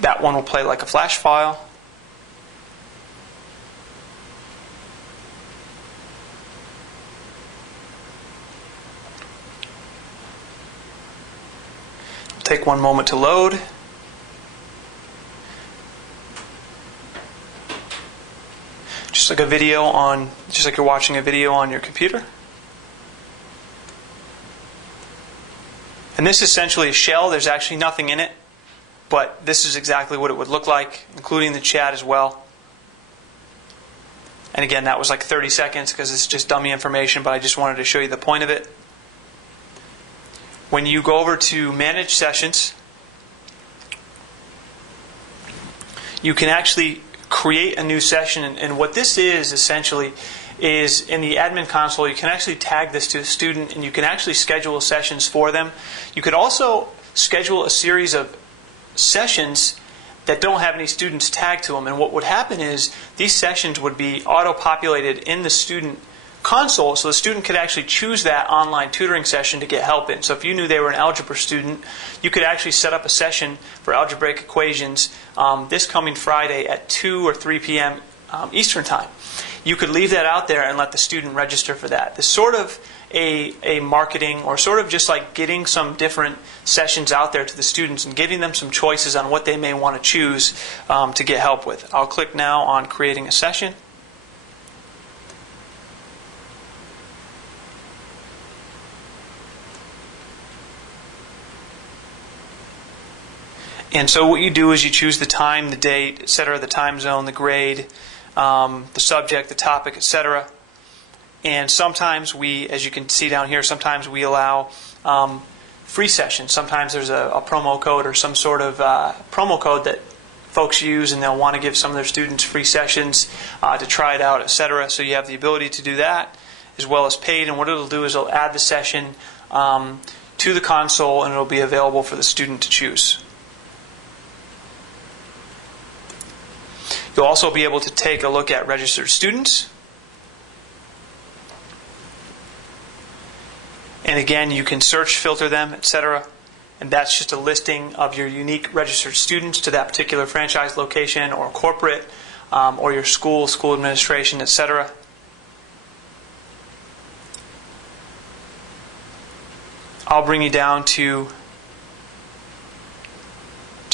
That one will play like a flash file. Take one moment to load. Just like you're watching a video on your computer. And this is essentially a shell. There's actually nothing in it, but this is exactly what it would look like, including the chat as well. And again, that was like 30 seconds because it's just dummy information, but I just wanted to show you the point of it. When you go over to Manage Sessions, you can actually create a new session. And what this is essentially is in the admin console, you can actually tag this to a student and you can actually schedule sessions for them. You could also schedule a series of sessions that don't have any students tagged to them. And what would happen is these sessions would be auto-populated in the student console, so the student could actually choose that online tutoring session to get help in. So if you knew they were an algebra student, you could actually set up a session for algebraic equations this coming Friday at 2 or 3 p.m. Eastern Time. You could leave that out there and let the student register for that. This sort of a marketing, or sort of just like getting some different sessions out there to the students and giving them some choices on what they may want to choose to get help with. I'll click now on creating a session. And so what you do is you choose the time, the date, etc., the time zone, the grade, the subject, the topic, etc. And sometimes we, as you can see down here, sometimes we allow free sessions. Sometimes there's a promo code or some sort of promo code that folks use, and they'll want to give some of their students free sessions to try it out, etc. So you have the ability to do that as well as paid. And what it'll do is it'll add the session to the console, and it'll be available for the student to choose. You'll also be able to take a look at registered students. And again, you can search, filter them, etc. And that's just a listing of your unique registered students to that particular franchise location or corporate or your school administration, etc. I'll bring you down to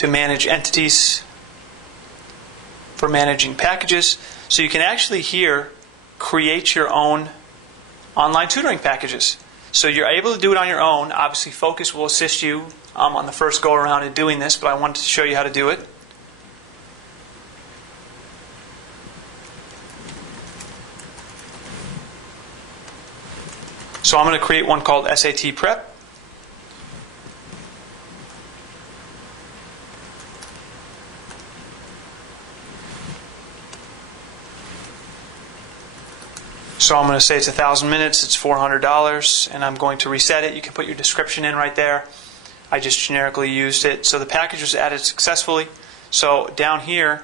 manage entities for managing packages. So you can actually here create your own online tutoring packages. So you're able to do it on your own. Obviously, Focus will assist you on the first go around in doing this, but I wanted to show you how to do it. So I'm going to create one called SAT Prep. So I'm going to say it's 1,000 minutes, it's $400, and I'm going to reset it. You can put your description in right there. I just generically used it. So the package was added successfully. So down here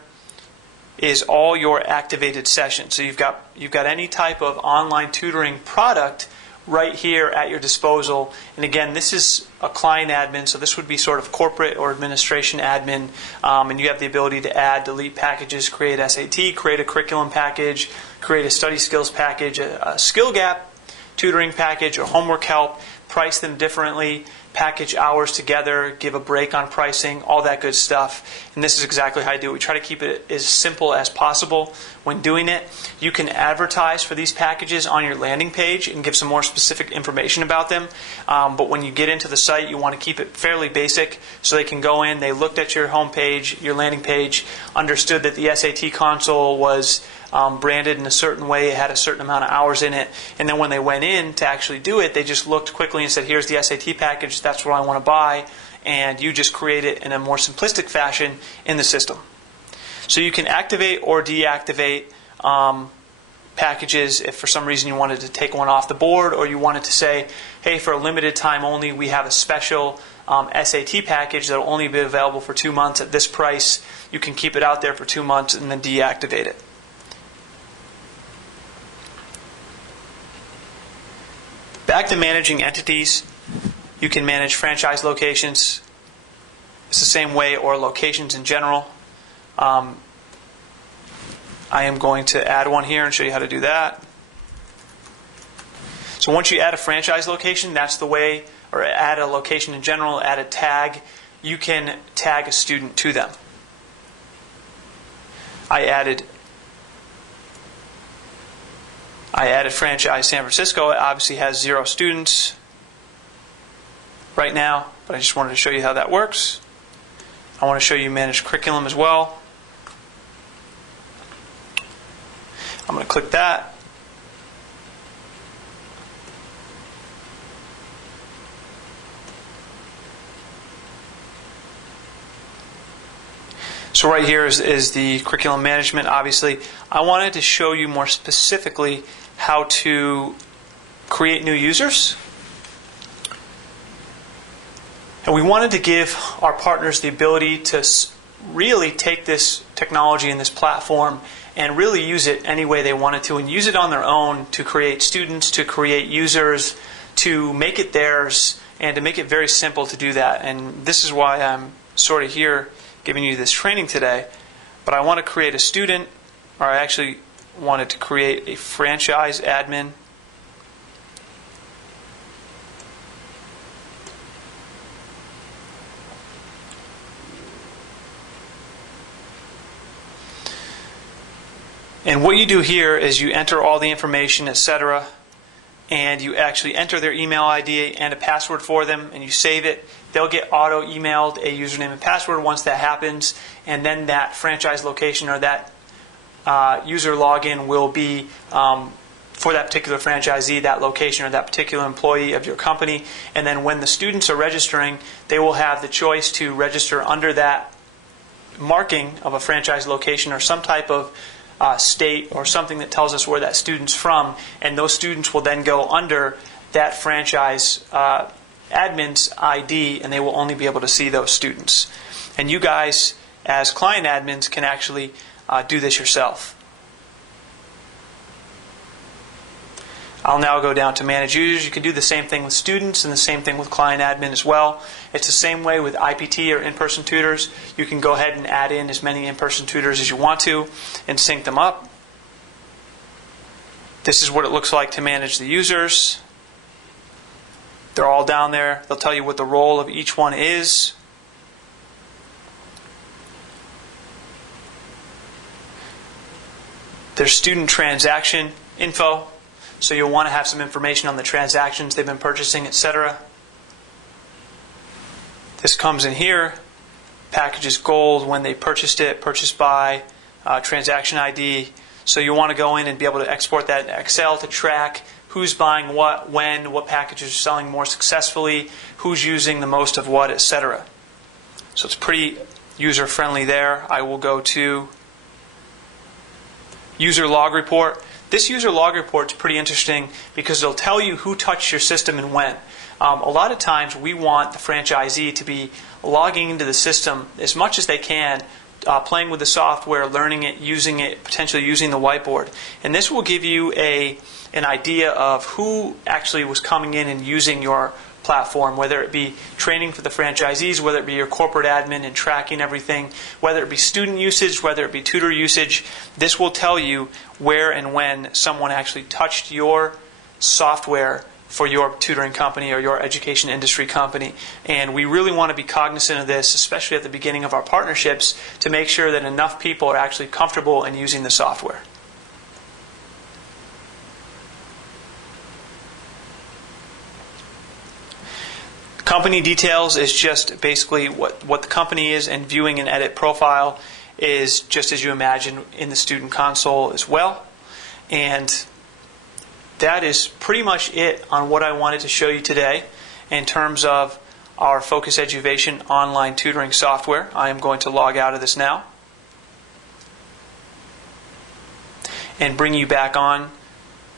is all your activated sessions. So you've got any type of online tutoring product right here at your disposal. And again, this is a client admin, so this would be sort of corporate or administration admin. And you have the ability to add, delete packages, create SAT, create a curriculum package, create a study skills package, a skill gap tutoring package, or homework help, price them differently, package hours together, give a break on pricing, all that good stuff. And this is exactly how I do it. We try to keep it as simple as possible when doing it. You can advertise for these packages on your landing page and give some more specific information about them. But when you get into the site, you want to keep it fairly basic so they can go in, they looked at your home page, your landing page, understood that the SAT console was branded in a certain way, it had a certain amount of hours in it, and then when they went in to actually do it, they just looked quickly and said, here's the SAT package, that's what I want to buy, and you just create it in a more simplistic fashion in the system. So you can activate or deactivate packages if for some reason you wanted to take one off the board, or you wanted to say, hey, for a limited time only, we have a special SAT package that will only be available for 2 months at this price. You can keep it out there for 2 months and then deactivate it. Back to managing entities, you can manage franchise locations. It's the same way, or locations in general. I am going to add one here and show you how to do that. So once you add a franchise location, that's the way, or add a location in general, add a tag, you can tag a student to them. I added franchise San Francisco. It obviously has 0 students right now, but I just wanted to show you how that works. I want to show you manage curriculum as well. I'm going to click that. So right here is the curriculum management. Obviously, I wanted to show you more specifically how to create new users. And we wanted to give our partners the ability to really take this technology and this platform and really use it any way they wanted to, and use it on their own to create students, to create users, to make it theirs, and to make it very simple to do that. And this is why I'm sort of here giving you this training today. But I want to create a student, or I actually wanted to create a franchise admin. And what you do here is you enter all the information, etc., and you actually enter their email ID and a password for them, and you save it. They'll get auto-emailed a username and password once that happens, and then that franchise location or that user login will be for that particular franchisee, that location, or that particular employee of your company. And then when the students are registering, they will have the choice to register under that marking of a franchise location or some type of state or something that tells us where that student's from, and those students will then go under that franchise admin's ID, and they will only be able to see those students. And you guys, as client admins, can actually do this yourself. I'll now go down to Manage Users. You can do the same thing with students and the same thing with client admin as well. It's the same way with IPT or in-person tutors. You can go ahead and add in as many in-person tutors as you want to and sync them up. This is what it looks like to manage the users. They're all down there. They'll tell you what the role of each one is. There's student transaction info. So you'll want to have some information on the transactions they've been purchasing, etc. This comes in here. Packages gold, when they purchased it, purchased by, transaction ID. So you want to go in and be able to export that in Excel to track who's buying what, when, what packages are selling more successfully, who's using the most of what, etc. So it's pretty user-friendly there. I will go to User Log Report. This user log report is pretty interesting because it'll tell you who touched your system and when. A lot of times we want the franchisee to be logging into the system as much as they can, playing with the software, learning it, potentially using the whiteboard. And this will give you an idea of who actually was coming in and using your platform, whether it be training for the franchisees, whether it be your corporate admin and tracking everything, whether it be student usage, whether it be tutor usage. This will tell you where and when someone actually touched your software for your tutoring company or your education industry company. And we really want to be cognizant of this, especially at the beginning of our partnerships, to make sure that enough people are actually comfortable in using the software. Company details is just basically what the company is, and viewing and edit profile is just as you imagine in the student console as well. And that is pretty much it on what I wanted to show you today in terms of our Focus Education online tutoring software. I am going to log out of this now and bring you back on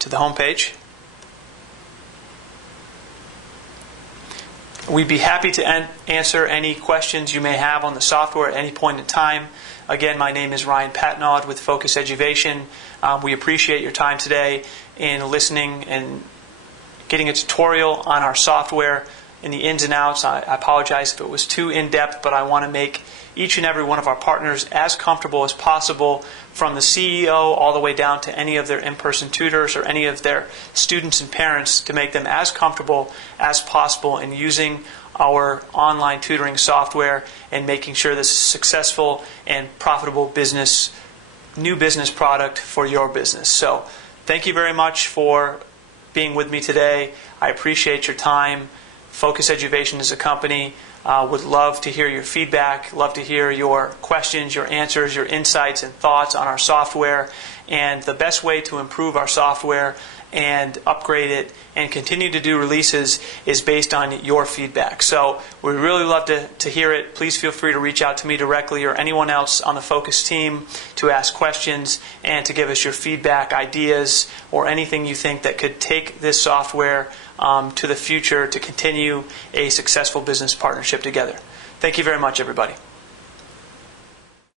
to the home page. We'd be happy to answer any questions you may have on the software at any point in time. Again, my name is Ryan Patnaud with Focus Education. We appreciate your time today in listening and getting a tutorial on our software in the ins and outs. I apologize if it was too in-depth, but I want to make each and every one of our partners as comfortable as possible, from the CEO all the way down to any of their in-person tutors or any of their students and parents, to make them as comfortable as possible in using our online tutoring software and making sure this is a successful and profitable business, new business product for your business. So thank you very much for being with me today. I appreciate your time. Focus Education is a company. Would love to hear your feedback, love to hear your questions, your answers, your insights and thoughts on our software. And the best way to improve our software and upgrade it and continue to do releases is based on your feedback. So we'd really love to hear it. Please feel free to reach out to me directly or anyone else on the Focus team to ask questions and to give us your feedback, ideas, or anything you think that could take this software to the future to continue a successful business partnership together. Thank you very much, everybody.